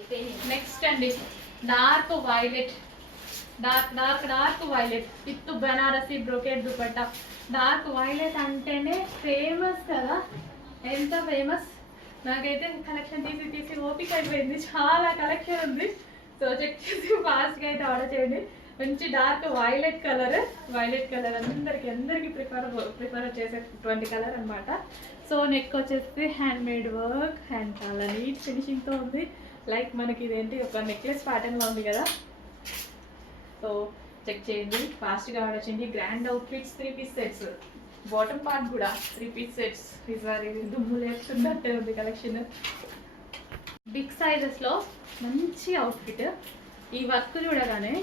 Next అండి dark violet, dark violet with Banarasi brocade dupatta. Dark violet అంటేనే famous కదా, ఎంత ఫేమస్. నాకైతే కలెక్షన్ తీసి ఓపిక అయిపోయింది, చాలా కలెక్షన్ ఉంది. సో చెక్ చేసి ఫాస్ట్గా అయితే ఆర్డర్ చేయండి. మంచి డార్క్ వైలెట్ కలర్ అందరికి ప్రిఫర్ చేసేటువంటి కలర్ అనమాట. సో నెక్ వచ్చేసి హ్యాండ్ మేడ్ వర్క్, హ్యాండ్ చాలా నీట్ ఫినిషింగ్తో ఉంది. లైక్ మనకి ఇదేంటి ఒక నెక్లెస్ ప్యాటర్న్లో ఉంది కదా. సో చెక్ చేయండి, ఫాస్ట్గా ఆర్డర్ చేయండి. Grand outfits 3 piece sets, bottom part కూడా 3 పీస్ సెట్స్. ఈసారి దుమ్ము లేపుతున్నట్టే ఉంది కలెక్షన్. బిగ్ సైజెస్లో మంచి అవుట్ఫిట్. ఈ వర్క్ చూడగానే,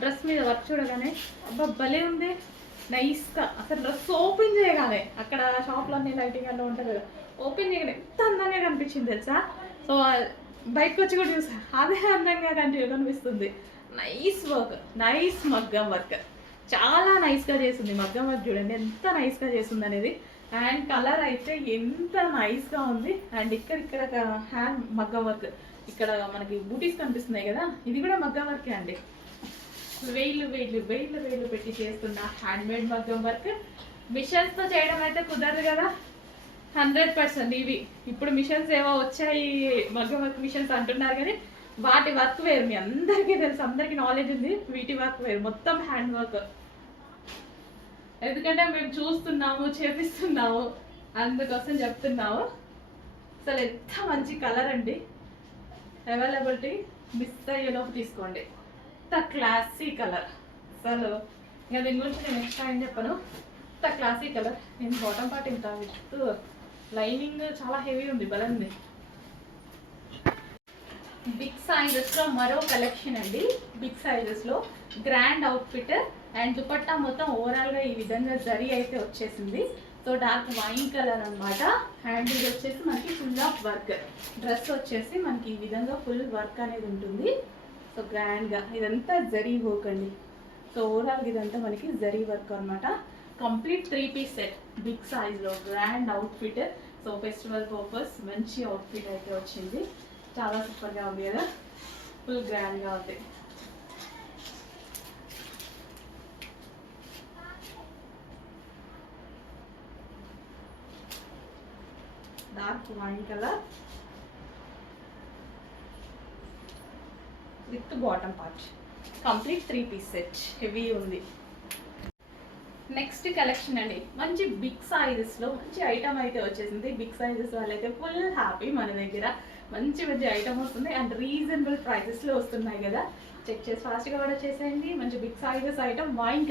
డ్రెస్ మీద వర్క్ చూడగానే అబ్బా భలే ఉంది, నైస్గా. అసలు డ్రెస్ ఓపెన్ చేయగానే, అక్కడ షాప్లో అన్ని లైటింగ్ అలా ఉంటుంది కదా, ఓపెన్ చేయగానే ఎంత అందంగా కనిపించింది తెలుసా. సో బయటకు వచ్చి కూడా చూసా, అదే అందంగా కనిపిస్తుంది. నైస్ వర్క్, నైస్ మగ్గం వర్క్, చాలా నైస్గా చేసింది. మగ్గం వర్క్ చూడండి ఎంత నైస్గా చేస్తుంది అనేది. అండ్ కలర్ అయితే ఎంత నైస్గా ఉంది. అండ్ ఇక్కడ హ్యాండ్ మగ్గం వర్క్, ఇక్కడ మనకి బూటీస్ కనిపిస్తున్నాయి కదా, ఇది కూడా మగ్గం వర్కే అండి. వేళ్ళు పెట్టి చేస్తున్న హ్యాండ్ మేడ్ మగ్గం వర్క్. మిషన్స్తో చేయడం అయితే కుదరదు కదా, 100%. ఇవి ఇప్పుడు మిషన్స్ ఏవో వచ్చాయి, మగ్గం వర్క్ మిషన్స్ అంటున్నారు కానీ వాటి వర్క్ వేరు. మీ అందరికీ తెలుసు, అందరికీ నాలెడ్జ్ ఉంది. వీటి వర్క్ వేరు, మొత్తం హ్యాండ్ వర్క్. ఎందుకంటే మేము చూస్తున్నాము, చేపిస్తున్నాము, అందుకోసం చెప్తున్నాము. అసలు ఎంత మంచి కలర్ అండి. అవైలబిలిటీ మిస్ అయ్యేలోపు తీసుకోండి. ఎంత క్లాసీ కలర్. అసలు ఇంకా దీని గురించి నేను నెక్స్ట్ టైం చెప్పను. ఎంత క్లాసీ కలర్. నేను బాటమ్ పార్ట్ ఇంత విత్ లైనింగ్ చాలా హెవీ ఉంది, బలంది. బిగ్ సైజెస్లో మరో కలెక్షన్ అండి. బిగ్ సైజెస్లో గ్రాండ్ అవుట్ఫిట్ అండ్ దుపట్టా మొత్తం ఓవరాల్గా ఈ విధంగా జరీ అయితే వచ్చేసింది. సో డార్క్ వైన్ కలర్ అనమాట. అండ్ ఇది వచ్చేసి మనకి ఫుల్ ఆఫ్ వర్క్. డ్రెస్ వచ్చేసి మనకి ఈ విధంగా ఫుల్ వర్క్ అనేది ఉంటుంది. సో గ్రాండ్గా ఇదంతా జరీ వర్క్ అండి. సో ఓవరాల్గా ఇదంతా మనకి జరీ వర్క్ అనమాట. కంప్లీట్ 3 పీస్ సెట్, బిగ్ సైజ్లో grand outfit. So festival purpose మంచి అవుట్ఫిట్ అయితే వచ్చింది. చాలా సూపర్గా ఉంది కదా, ఫుల్ గ్రాండ్గా ఉంది. Dark wine colour with bottom part, complete 3 piece set, heavy ఉంది. నెక్స్ట్ కలెక్షన్ అండి, మంచి బిగ్ సైజెస్లో మంచి ఐటమ్ అయితే వచ్చేసింది. బిగ్ సైజెస్ వాళ్ళైతే ఫుల్ హ్యాపీ. మన దగ్గర మంచి ఐటమ్ వస్తుంది అండ్ రీజనబుల్ ప్రైజెస్లో వస్తున్నాయి కదా. చెక్ చేసి ఫాస్ట్గా ఆర్డర్ చేసేయండి. మంచి big sizes item. Wine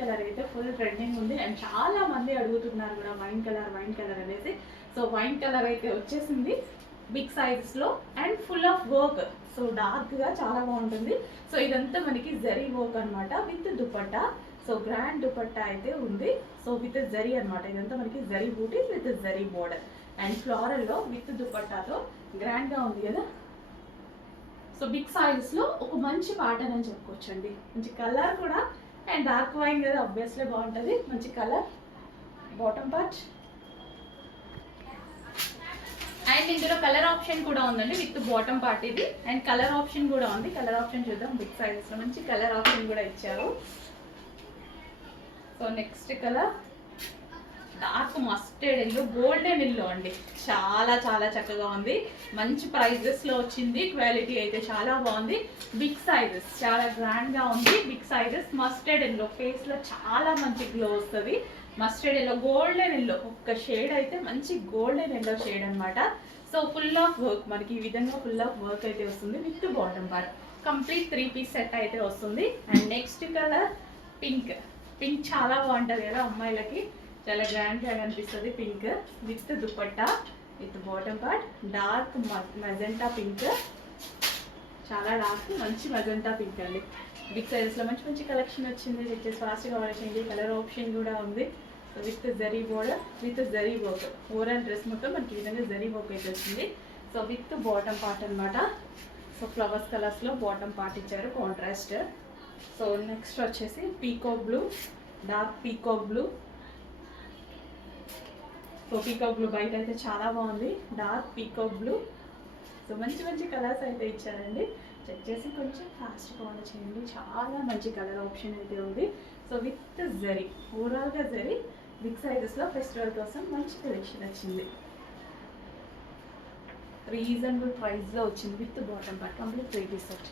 colour అయితే ఫుల్ ట్రెండింగ్ ఉంది అండ్ చాలా మంది అడుగుతున్నారు కూడా వైన్ కలర్ అనేసి. సో వైన్ కలర్ అయితే వచ్చేసింది బిగ్ సైజెస్లో and full of work. So డార్క్గా చాలా బాగుంటుంది. సో ఇదంతా మనకి జరీ వర్క్ అనమాట with dupatta. So grand dupatta అయితే ఉంది. సో విత్ జరీ అనమాట. ఇదంతా మనకి జరీ బూటీస్ విత్ జరీ బోర్డర్ అండ్ ఫ్లోరల్లో విత్ దుపట్టాతో గ్రాండ్గా ఉంది కదా. సో బిగ్ సైజెస్లో ఒక మంచి ప్యాటర్న్ అని చెప్పుకోవచ్చండి. మంచి కలర్ కూడా అండ్ డార్క్ వైన్ కదా, ఆబ్వియస్లీ బాగుంటుంది. మంచి కలర్, బాటమ్ పార్ట్. అండ్ ఇందులో కలర్ ఆప్షన్ కూడా ఉందండి విత్ బాటమ్ పార్ట్ ఇది. అండ్ కలర్ ఆప్షన్ కూడా ఉంది. కలర్ ఆప్షన్ చూద్దాం. బిగ్ సైజెస్లో మంచి కలర్ ఆప్షన్ కూడా ఇచ్చారు. So next colour dark mustard yellow, golden yellow అండి. చాలా చక్కగా ఉంది. మంచి ప్రైజెస్లో వచ్చింది. క్వాలిటీ అయితే చాలా బాగుంది. బిగ్ సైజెస్, చాలా గ్రాండ్గా ఉంది. బిగ్ సైజెస్ మస్టర్డ్ ఎల్లో, ఫేస్లో చాలా మంచి గ్లో వస్తుంది. మస్టర్డ్ ఎల్లో, గోల్డెన్ ఎల్లో, ఒక్క షేడ్ అయితే మంచి గోల్డెన్ ఎల్లో షేడ్ అనమాట. సో ఫుల్ ఆఫ్ వర్క్, మనకి ఈ విధంగా ఫుల్ ఆఫ్ వర్క్ అయితే వస్తుంది with bottom part. Complete 3 piece set అయితే వస్తుంది. And next colour pink. Pink చాలా బాగుంటుంది కదా అమ్మాయిలకి, చాలా గ్రాండ్గా కనిపిస్తుంది. Pink with dupatta with bottom part. Dark magenta pink, చాలా డార్క్ మంచి మెజెంటా పింక్ అండి. బిగ్ సైజెస్లో మంచి కలెక్షన్ వచ్చింది. వచ్చేసి ఫాస్ట్గా ఆర్డర్ చేయండి. కలర్ ఆప్షన్ కూడా ఉంది with zari border with zari work. Overall dress మొత్తం మనకి ఈ విధంగా జరీ వర్క్ అయితే వచ్చింది. సో విత్ బాటమ్ పార్ట్ అనమాట. సో ఫ్లవర్స్ కలర్స్లో బాటమ్ పార్ట్ ఇచ్చారు, కాంట్రాస్ట్. సో నెక్స్ట్ వచ్చేసి peacock blue, dark peacock blue. So peacock blue బయట అయితే చాలా బాగుంది. Dark peacock blue. సో మంచి మంచి కలర్స్ అయితే ఇచ్చారండి. చెక్ చేసి కొంచెం ఫాస్ట్గా ఆర్డర్ చేయండి. చాలా మంచి కలర్ ఆప్షన్ అయితే ఉంది. సో విత్ జరీ, ఓవరాల్గా జరీ బిగ్ సైజెస్లో ఫెస్టివల్ కోసం మంచి కలెక్షన్ వచ్చింది. రీజనబుల్ ప్రైస్లో వచ్చింది with bottom part, complete 3 piece set.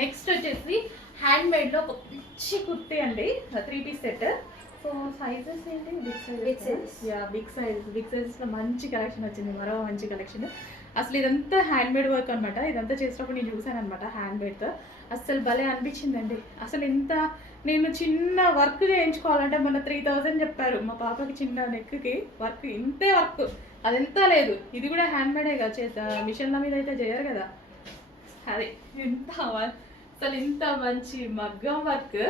Next వచ్చేసి హ్యాండ్ మేడ్లో ఒక మంచి కుర్తీ అండి, 3 పీస్ సెట్. సో సైజెస్ ఏంటి? Big size. బిగ్ సైజెస్లో మంచి కలెక్షన్ వచ్చింది, మరో మంచి కలెక్షన్. అసలు ఇదంతా హ్యాండ్ మేడ్ వర్క్ అనమాట. ఇదంతా చేసినప్పుడు నేను చూసాను అనమాట హ్యాండ్ మేడ్తో. అసలు భలే అనిపించిందండి. అసలు ఇంత నేను చిన్న వర్క్ చేయించుకోవాలంటే మొన్న 3000 చెప్పారు మా పాపకి, చిన్న నెక్కి వర్క్, ఇంతే వర్క్, అదెంత లేదు. ఇది కూడా హ్యాండ్ మేడే కదా, మిషన్ల మీద అయితే చేయరు కదా. అది ఇంత అసలు ఇంత మంచి మగ్గం వర్క్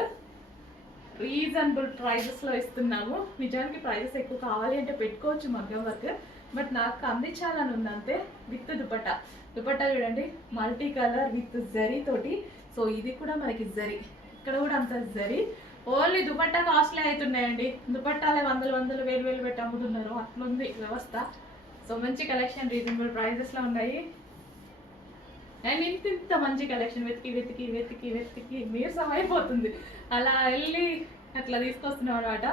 రీజనబుల్ ప్రైజెస్లో ఇస్తున్నాము. నిజానికి ప్రైజెస్ ఎక్కువ కావాలి అంటే పెట్టుకోవచ్చు మగ్గం వర్క్, బట్ నాకు అందించాలని ఉంది అంతే. విత్ దుపట్టా, దుపట్టా చూడండి మల్టీ కలర్ విత్ జరీ తోటి. సో ఇది కూడా మనకి జరీ, ఇక్కడ కూడా అంత జరీ. ఓన్లీ దుపట్టా కాస్ట్లీ అవుతున్నాయండి. దుపట్టాలే 100 1000 పెట్టి అమ్ముతున్నారు, అట్లుంది వ్యవస్థ. సో మంచి కలెక్షన్ రీజనబుల్ ప్రైజెస్లో ఉన్నాయి. అండ్ ఇంత మంచి కలెక్షన్ వెతికి వెతికి వెతికి వెతికి నీరసం అయిపోతుంది. అలా వెళ్ళి అట్లా తీసుకొస్తున్నాం అనమాట.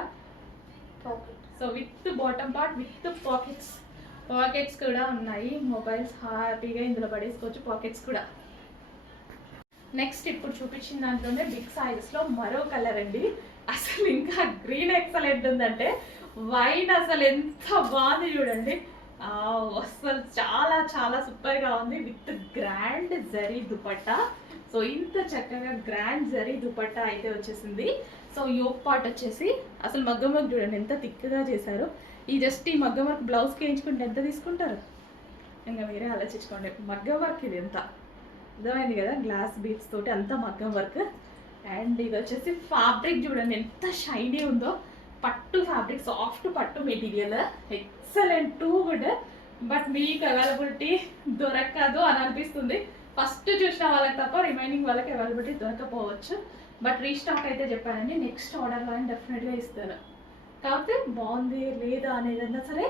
So with bottom part with pockets కూడా ఉన్నాయి. మొబైల్స్ హ్యాపీగా ఇందులో పడేసుకోవచ్చు, పాకెట్స్ కూడా. నెక్స్ట్ ఇప్పుడు చూపించిన దాంట్లోనే బిగ్ సైజెస్లో మరో కలర్ అండి. అసలు ఇంకా గ్రీన్ ఎక్సలెంట్ ఉందంటే వైట్ అసలు ఎంత బాగుంది చూడండి. అసలు చాలా చాలా సూపర్గా ఉంది with grand zari dupatta. So ఇంత చక్కగా గ్రాండ్ జరీ దుపట్టా అయితే వచ్చేసింది. సో యోక్ పార్ట్ వచ్చేసి అసలు మగ్గం వర్క్ చూడండి ఎంత థిక్గా చేశారు. ఈ మగ్గం వర్క్ బ్లౌజ్కి వేయించుకుంటే ఎంత తీసుకుంటారు ఇంకా మీరే ఆలోచించుకోండి. మగ్గం వర్క్ ఇది ఎంత అర్థమైంది కదా, గ్లాస్ బీడ్స్ తోటి అంతా మగ్గం వర్క్. అండ్ ఇది వచ్చేసి ఫ్యాబ్రిక్ చూడండి ఎంత షైనీ ఉందో. పట్టు ఫ్యాబ్రిక్, సాఫ్ట్ పట్టు material, excellent too good. But మీకు అవైలబిలిటీ దొరకదు అని అనిపిస్తుంది ఫస్ట్ చూసిన వాళ్ళకి తప్ప, రిమైనింగ్ వాళ్ళకి అవైలబిలిటీ దొరకపోవచ్చు. బట్ రీస్టాక్ అయితే చెప్పానండి, నెక్స్ట్ ఆర్డర్లో అని డెఫినెట్గా ఇస్తాను. కాకపోతే బాగుంది లేదా అనేదన్నా సరే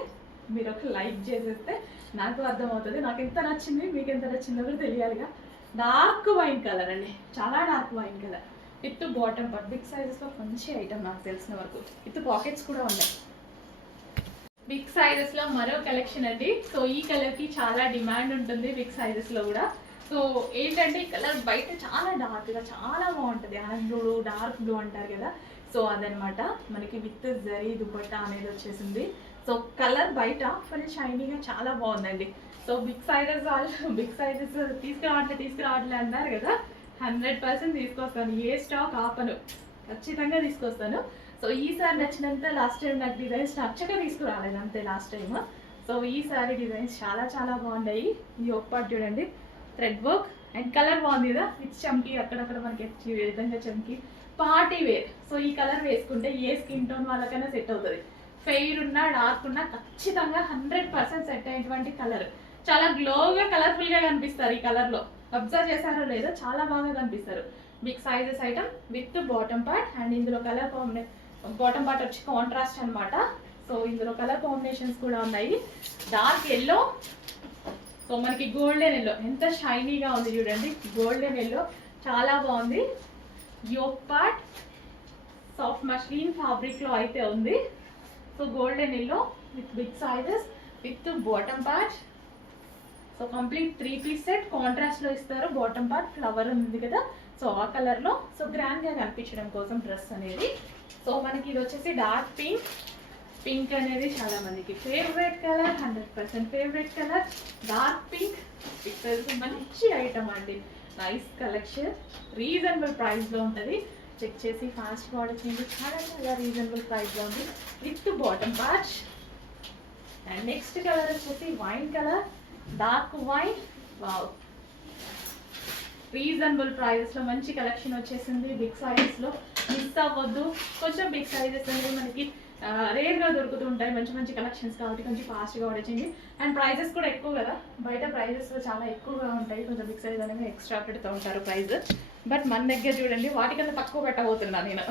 మీరు ఒక లైక్ చేసేస్తే నాకు అర్థమవుతుంది, నాకు ఎంత నచ్చింది మీకు ఎంత నచ్చిందో కూడా తెలియాలిగా. డార్క్ వైన్ కలర్ అండి, చాలా dark wine colour with bottom part. Big సైజెస్లో మంచి ఐటమ్ నాకు తెలిసిన వరకు. విత్ పాకెట్స్ కూడా ఉన్నాయి. బిగ్ సైజెస్లో మరో కలెక్షన్ అండి. సో ఈ కలర్కి చాలా డిమాండ్ ఉంటుంది బిగ్ సైజెస్లో కూడా. సో ఏంటంటే ఈ కలర్ బయట చాలా డార్క్గా చాలా బాగుంటుంది, ఆనంద్ బ్లూ డార్క్ బ్లూ అంటారు కదా. సో అదనమాట మనకి విత్ జరీ దుపట్టా అనేది వచ్చేసింది. సో కలర్ బయట ఫుల్ షైనీగా చాలా బాగుందండి. సో బిగ్ సైజెస్ తీసుకురావట్లే అన్నారు కదా, 100% తీసుకొస్తాను. ఏ స్టాక్ ఆపను, ఖచ్చితంగా తీసుకొస్తాను. సో ఈసారి నచ్చినంత లాస్ట్ టైం నాకు డిజైన్స్ నచ్చక తీసుకురాలేదు అంతే లాస్ట్ టైం. సో ఈసారి డిజైన్స్ చాలా చాలా బాగున్నాయి. ఈ ఒక పార్ట్ చూడండి థ్రెడ్ వర్క్ అండ్ కలర్ బాగుంది కదా, విత్ చమ్కీ అక్కడక్కడ మనకి ఈ విధంగా చమ్కీ పార్టీ వేర్. సో ఈ కలర్ వేసుకుంటే ఏ స్కిన్ టోన్ వాళ్ళకైనా సెట్ అవుతుంది. ఫెయిర్ ఉన్నా డార్క్ ఉన్నా ఖచ్చితంగా 100% సెట్ అయ్యేటువంటి కలర్. చాలా గ్లోగా కలర్ఫుల్గా కనిపిస్తారు ఈ కలర్లో. అబ్జర్వ్ చేశారో లేదో చాలా బాగా కనిపిస్తారు. Big sizes item with bottom part. And ఇందులో కలర్ బాటమ్ పార్ట్ వచ్చి కాంట్రాస్ట్ అనమాట. సో ఇందులో కలర్ కాంబినేషన్స్ కూడా ఉన్నాయి. డార్క్ ఎల్లో, సో మనకి గోల్డెన్ ఎల్లో ఎంత షైనీగా ఉంది చూడండి. గోల్డెన్ ఎల్లో చాలా బాగుంది. యోక్ పార్ట్ సాఫ్ట్ మష్లిన్ ఫ్యాబ్రిక్లో అయితే ఉంది. So golden yellow with big sizes with bottom part. So complete 3 piece set కాంట్రాస్ట్లో ఇస్తారు. బాటమ్ పార్ట్ ఫ్లవర్ ఉంది కదా, సో ఆ కలర్లో. సో గ్రాండ్గా కనిపించడం కోసం డ్రెస్ అనేది. సో మనకి ఇది వచ్చేసి డార్క్ పింక్ అనేది చాలా మందికి favourite colour, 100% favourite colour dark pink. మంచి ఐటమ్ అండి, నైస్ కలెక్షన్, రీజనబుల్ ప్రైస్లో ఉంటుంది. చెక్ చేసి ఫాస్ట్ ఆర్డర్ చేయండి, చాలా చాలా రీజనబుల్ ప్రైస్లో ఉంది with bottom part. And next colour వచ్చేసి wine colour, dark wine. Wow, reasonable ప్రైజెస్లో మంచి కలెక్షన్ వచ్చేసింది. బిగ్ సైజెస్లో మిస్ అవ్వద్దు. కొంచెం బిగ్ సైజెస్ అనేది మనకి రేర్గా దొరుకుతూ ఉంటాయి మంచి మంచి కలెక్షన్స్, కాబట్టి కొంచెం ఫాస్ట్గా ఆర్డర్ చేయండి. అండ్ ప్రైజెస్ కూడా ఎక్కువ కదా, బయట ప్రైజెస్ చాలా ఎక్కువగా ఉంటాయి. కొంచెం బిగ్ సైజ్ అనేది ఎక్స్ట్రా పెడుతూ ఉంటారు ప్రైస్. బట్ మన దగ్గర చూడండి వాటికన్నా తక్కువ పెట్టబోతున్నా నేను.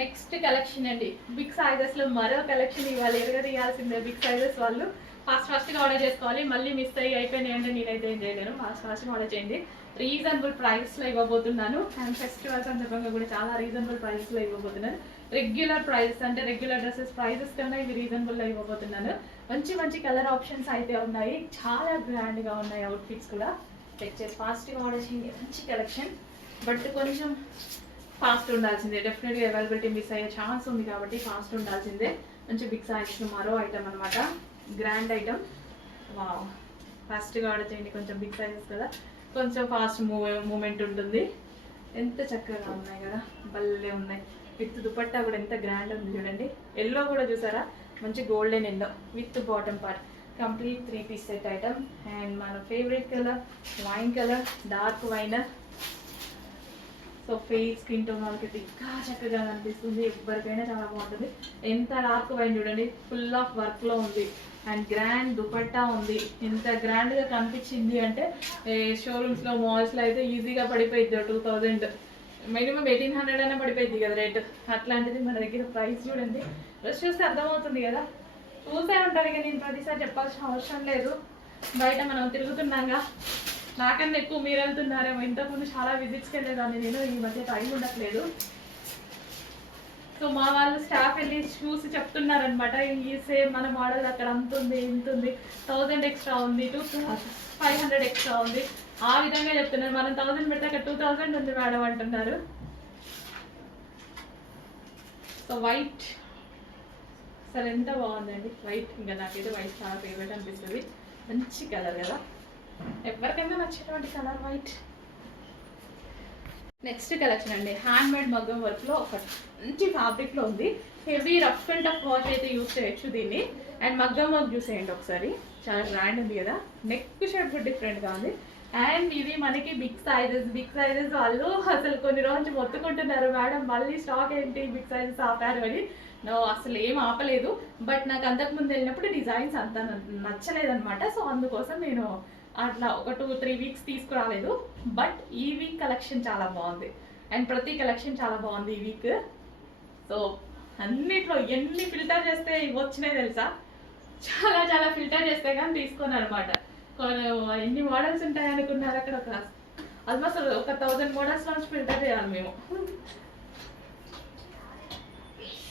నెక్స్ట్ కలెక్షన్ అండి, బిగ్ సైజెస్లో మరో కలెక్షన్ ఇవాళ ఎరగదీయాల్సిందే బిగ్ సైజెస్ వాళ్ళు. ఫాస్ట్గా ఆర్డర్ చేసుకోవాలి. మళ్ళీ మిస్ అయిపోయినాయి అంటే నేనైతే ఏం చేయలేను. ఫాస్ట్గా ఆర్డర్ చేయండి. రీజనబుల్ ప్రైస్లో ఇవ్వబోతున్నాను. అండ్ ఫెస్టివల్ సందర్భంగా కూడా చాలా రీజనబుల్ ప్రైస్లో ఇవ్వబోతున్నాను. రెగ్యులర్ ప్రైసెస్ అంటే రెగ్యులర్ డ్రెస్సెస్ ప్రైసెస్ కన్నా ఇవి రీజనబుల్లో ఇవ్వబోతున్నాను. మంచి మంచి కలర్ ఆప్షన్స్ అయితే ఉన్నాయి. చాలా గ్రాండ్గా ఉన్నాయి అవుట్ఫిట్స్ కూడా. చెక్ చేసి ఫాస్ట్గా ఆర్డర్ చేయండి. మంచి కలెక్షన్, బట్ కొంచెం ఫాస్ట్ ఉండాల్సిందే. డెఫినెట్గా అవైలబిలిటీ మిస్ అయ్యే ఛాన్స్ ఉంది కాబట్టి ఫాస్ట్ ఉండాల్సిందే. మంచి బిగ్ సైజ్ మరో ఐటమ్ అనమాట, గ్రాండ్ ఐటమ్. వావ్, ఫాస్ట్గా ఆర్డర్ చేయండి. కొంచెం బిగ్ సైజెస్ కదా, కొంచెం ఫాస్ట్ మూమెంట్ ఉంటుంది. ఎంత చక్కగా ఉన్నాయి కదా, భలే ఉన్నాయి. విత్ దుపట్టా కూడా ఎంత గ్రాండ్ ఉంది చూడండి. ఎల్లో కూడా చూసారా, మంచి golden yellow with bottom part. Complete 3 piece set item. And మన favourite colour wine colour, dark wine. So face skin tone వాళ్ళకి ఇంకా చక్కగా కనిపిస్తుంది. ఎవరికైనా చాలా బాగుంటుంది. ఎంత డార్క్ వైన్ చూడండి, ఫుల్ ఆఫ్ వర్క్లో ఉంది. అండ్ గ్రాండ్ దుపట్టా ఉంది. ఎంత గ్రాండ్గా కనిపించింది అంటే షోరూమ్స్లో మాల్స్లో అయితే ఈజీగా పడిపోయింది 2000, మినిమం 1800 అయినా పడిపోయింది కదా రేట్. అట్లాంటిది మన దగ్గర ప్రైస్ చూడండి. డ్రెస్ చూస్తే అర్థమవుతుంది కదా, చూసే ఉంటారు ఇక నేను ప్రతిసారి చెప్పాల్సిన అవసరం లేదు. బయట మనం తిరుగుతున్నాగా, నాకన్నా ఎక్కువ మీరు వెళ్తున్నారేమో. ఇంతకుముందు చాలా విజిట్స్కి వెళ్ళేదాన్ని నేను, ఈ మధ్య టైం ఉండట్లేదు. సో మా వాళ్ళు స్టాఫ్ వెళ్ళి చూసి చెప్తున్నారనమాట, ఈ సేమ్ మన మోడల్ అక్కడ అంత ఉంది, ఇంత ఉంది, 1000 ఎక్స్ట్రా ఉంది, 500 ఎక్స్ట్రా ఉంది, ఆ విధంగా చెప్తున్నారు. మనం 1000 పెడితే అక్కడ 2000 ఉంది మేడం అంటున్నారు. సో వైట్ అసలు ఎంత బాగుందండి వైట్. ఇంకా నాకైతే వైట్ చాలా ఫేవరెట్ అనిపిస్తుంది. మంచి కలర్ కదా, ఎవరికైనా నచ్చినటువంటి కలర్ వైట్. నెక్స్ట్ కలెక్షన్ అండి, హ్యాండ్మేడ్ మగ్గం వర్క్లో ఒక మంచి ఫ్యాబ్రిక్లో ఉంది. Heavy rough and tough wash అయితే యూస్ చేయొచ్చు దీన్ని. అండ్ మగ్గం వర్క్ చూసేయండి ఒకసారి, చాలా గ్రాండ్ ఉంది కదా. నెక్ షేప్ కూడా డిఫరెంట్గా ఉంది. అండ్ ఇది మనకి బిగ్ సైజెస్ వాళ్ళు అసలు కొన్ని రోజులు మొత్తుకుంటున్నారు, మేడం మళ్ళీ స్టాక్ ఏంటి బిగ్ సైజెస్ ఆపారు అని. నో, అసలు ఏం ఆపలేదు. బట్ నాకు అంతకుముందు వెళ్ళినప్పుడు డిజైన్స్ అంత నచ్చలేదన్నమాట. సో అందుకోసం నేను అట్లా ఒక 2-3 వీక్స్ తీసుకురాలేదు. బట్ ఈ వీక్ కలెక్షన్ చాలా బాగుంది. అండ్ ప్రతి కలెక్షన్ చాలా బాగుంది ఈ వీక్. సో అన్నిట్లో ఎన్ని ఫిల్టర్ చేస్తే ఇవి వచ్చినాయి తెలుసా, చాలా ఫిల్టర్ చేస్తే కానీ తీసుకోను అనమాట. ఎన్ని మోడల్స్ ఉంటాయి అనుకున్నారు అక్కడ, ఒక ఆల్మోస్ట్ ఒక 1000 మోడల్స్ నుంచి ఫిల్టర్ చేయాలి మేము.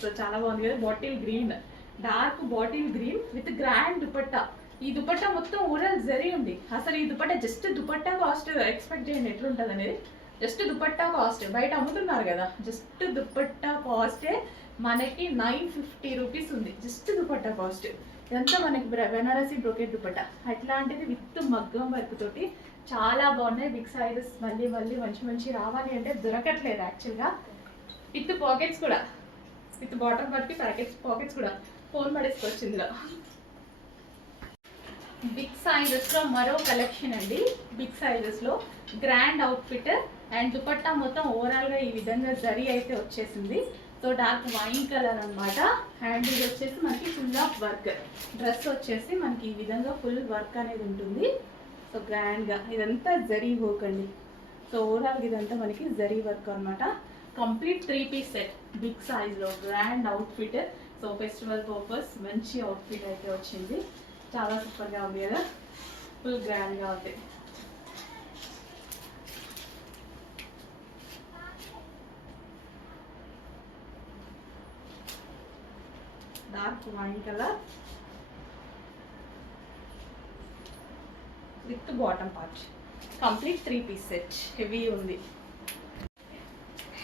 సో చాలా బాగుంది కదా, bottle green, dark bottle green with grand dupatta. ఈ దుపట్టా మొత్తం ఓవరాల్ జరీ ఉంది. అసలు ఈ dupatta just dupatta cost expect చేయండి ఎట్లుంటుంది అనేది. జస్ట్ దుపట్టా కాస్ట్ బయట అమ్ముతున్నారు కదా, జస్ట్ దుపట్టా కాస్టే మనకి 950 రూపీస్ ఉంది. జస్ట్ దుపట్టా కాస్ట్ ఇదంతా మనకి బెనారసీ బ్రోకెట్ దుపట్టా. అట్లాంటిది విత్ మగ్గం వర్క్ తోటి చాలా బాగున్నాయి. బిగ్ సైజెస్ మళ్ళీ మంచి రావాలి అంటే దొరకట్లేదు యాక్చువల్గా. విత్ పాకెట్స్ కూడా, విత్ బాటమ్ వర్క్ పాకెట్స్ కూడా ఫోన్ పడేసుకోవచ్చు ఇందులో. బిగ్ సైజెస్లో మరో కలెక్షన్ అండి. బిగ్ సైజెస్లో గ్రాండ్ అవుట్ఫిట్ అండ్ దుపట్టా మొత్తం ఓవరాల్గా ఈ విధంగా జరీ అయితే వచ్చేసింది. సో డార్క్ వైన్ కలర్ అనమాట. అండ్ ఇది వచ్చేసి మనకి ఫుల్ ఆఫ్ వర్క్. డ్రెస్ వచ్చేసి మనకి ఈ విధంగా ఫుల్ వర్క్ అనేది ఉంటుంది. సో గ్రాండ్గా ఇదంతా జరీ వర్క్ అండి. సో ఓవరాల్గా ఇదంతా మనకి జరీ వర్క్ అనమాట. కంప్లీట్ 3 పీస్ సెట్ బిగ్ సైజ్లో grand outfit. So festival purpose మంచి అవుట్ఫిట్ అయితే వచ్చింది. చాలా సూపర్గా ఉంది కదా, ఫుల్ గ్రాండ్గా ఉంది. Dark wine colour with bottom part. Complete 3 piece set, heavy ఉంది.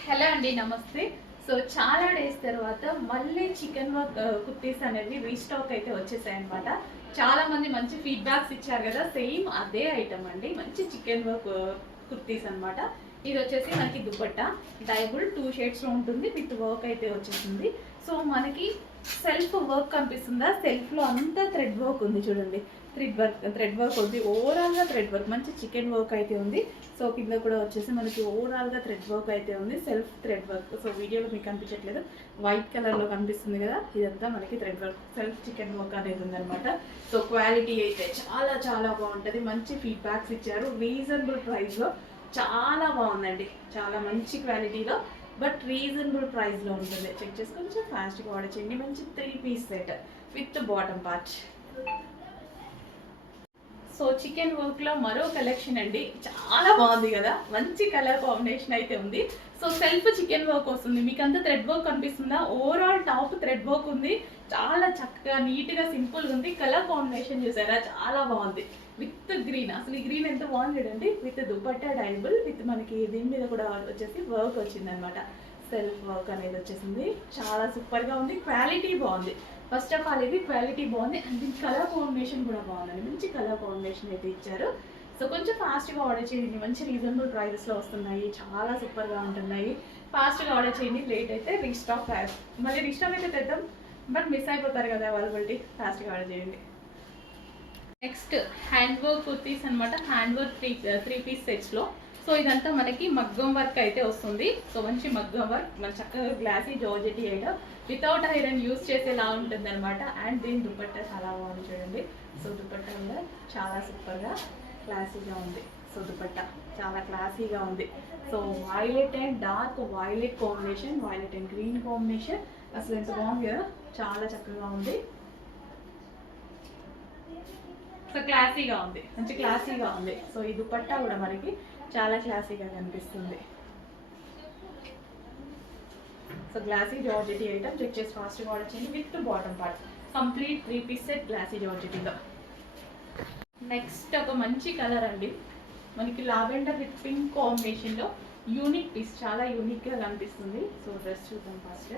హలో అండి, నమస్తే. సో చాలా డేస్ తర్వాత మళ్ళీ చికెన్ వర్క్ కుర్తీస్ అనేది రీస్టాక్ అయితే వచ్చేసాయి అనమాట. చాలా మంది మంచి ఫీడ్బ్యాక్స్ ఇచ్చారు కదా, సేమ్ అదే ఐటమ్ అండి. మంచి చికెన్ వర్క్ కుర్తీస్ అనమాట. ఇది వచ్చేసి మనకి దుపట్టా డైబుల్ 2 షేడ్స్లో ఉంటుంది. విత్ వర్క్ అయితే వచ్చేసింది. సో మనకి సెల్ఫ్ వర్క్ కనిపిస్తుందా, సెల్ఫ్లో అంతా థ్రెడ్ వర్క్ ఉంది చూడండి. థ్రెడ్ వర్క్ ఉంది, ఓవరాల్గా థ్రెడ్ వర్క్. మంచి చికెన్ వర్క్ అయితే ఉంది. సో కింద కూడా వచ్చేసి మనకి ఓవరాల్గా థ్రెడ్ వర్క్ అయితే ఉంది, సెల్ఫ్ థ్రెడ్ వర్క్. సో వీడియోలో మీకు కనిపించట్లేదు, వైట్ కలర్లో కనిపిస్తుంది కదా, ఇదంతా మనకి thread work, self chicken work అనేది ఉందన్నమాట. సో క్వాలిటీ అయితే చాలా బాగుంటుంది. మంచి ఫీడ్బ్యాక్స్ ఇచ్చారు. రీజనబుల్ ప్రైస్లో చాలా బాగుందండి, చాలా మంచి క్వాలిటీలో బట్ రీజనబుల్ ప్రైస్లో ఉంటుంది. చెక్ చేసుకొని కొంచెం ఫాస్ట్గా ఆర్డర్ చేయండి. మంచి 3 piece set with bottom part. So chikan వర్క్లో మరో కలెక్షన్ అండి, చాలా బాగుంది కదా, మంచి కలర్ కాంబినేషన్ అయితే ఉంది. సో సెల్ఫ్ చికెన్ వర్క్ వస్తుంది, మీకు అంతా థ్రెడ్ వర్క్ కనిపిస్తుందా? ఓవరాల్ టాప్ థ్రెడ్ వర్క్ ఉంది, చాలా చక్కగా నీట్గా సింపుల్గా ఉంది. కలర్ కాంబినేషన్ చూసారా, చాలా బాగుంది. విత్ గ్రీన్, అసలు ఈ గ్రీన్ ఎంత బాగుంది చూడండి. విత్ దుపట్టా డైబుల్ విత్ మనకి దీని మీద కూడా వచ్చేసి వర్క్ వచ్చింది అనమాట. సెల్ఫ్ వర్క్ అనేది వచ్చేసింది, చాలా సూపర్గా ఉంది. క్వాలిటీ బాగుంది. ఫస్ట్ ఆఫ్ ఆల్ ఇది క్వాలిటీ బాగుంది అండ్ దీని కలర్ కాంబినేషన్ కూడా బాగుందండి, మంచి కలర్ కాంబినేషన్ అయితే ఇచ్చారు. సో కొంచెం ఫాస్ట్గా ఆర్డర్ చేయండి, మంచి రీజనబుల్ ప్రైజెస్లో వస్తున్నాయి, చాలా సూపర్గా ఉంటున్నాయి. ఫాస్ట్గా ఆర్డర్ చేయండి, లేట్ అయితే రీస్టాక్, మళ్ళీ రీస్టాక్ అయితే తెద్దాం, బట్ మిస్ అయిపోతారు కదా అవైలబిలిటీ. ఫాస్ట్గా ఆర్డర్ చేయండి. నెక్స్ట్ హ్యాండ్ వర్క్ కుర్తీస్ అనమాట. హ్యాండ్ వర్క్ త్రీ పీస్ సెట్స్లో. సో ఇదంతా మనకి మగ్గం వర్క్ అయితే వస్తుంది. సో మంచి మగ్గం వర్క్, మన చక్కగా glossy georgette item, without iron use చేసేలా ఉంటుంది అనమాట. అండ్ దీని దుపట్టా చాలా బాగుంది చూడండి. సో దుపట్టా కూడా చాలా సూపర్గా క్లాసీగా ఉంది. సో దుపట్టా చాలా క్లాసీగా ఉంది. So violet and dark violet combination, violet and green combination, అసలు ఎంత బాగుంది కదా, చాలా చక్కగా ఉంది. సో క్లాసీగా ఉంది, మంచి క్లాసీగా ఉంది. సో ఈ దుపట్టా కూడా మనకి చాలా క్లాసీగా కనిపిస్తుంది. So glossy georgette item, check చేసి ఫాస్ట్గా ఆర్డర్ చేయండి. With bottom part complete 3 piece set glossy జార్జెటీలో. నెక్స్ట్ ఒక మంచి కలర్ అండి, మనకి లావెండర్ విత్ పింక్ కాంబినేషన్లో యూనిక్ పీస్, చాలా యూనిక్గా కనిపిస్తుంది. సో డ్రెస్ చూద్దాం ఫస్ట్.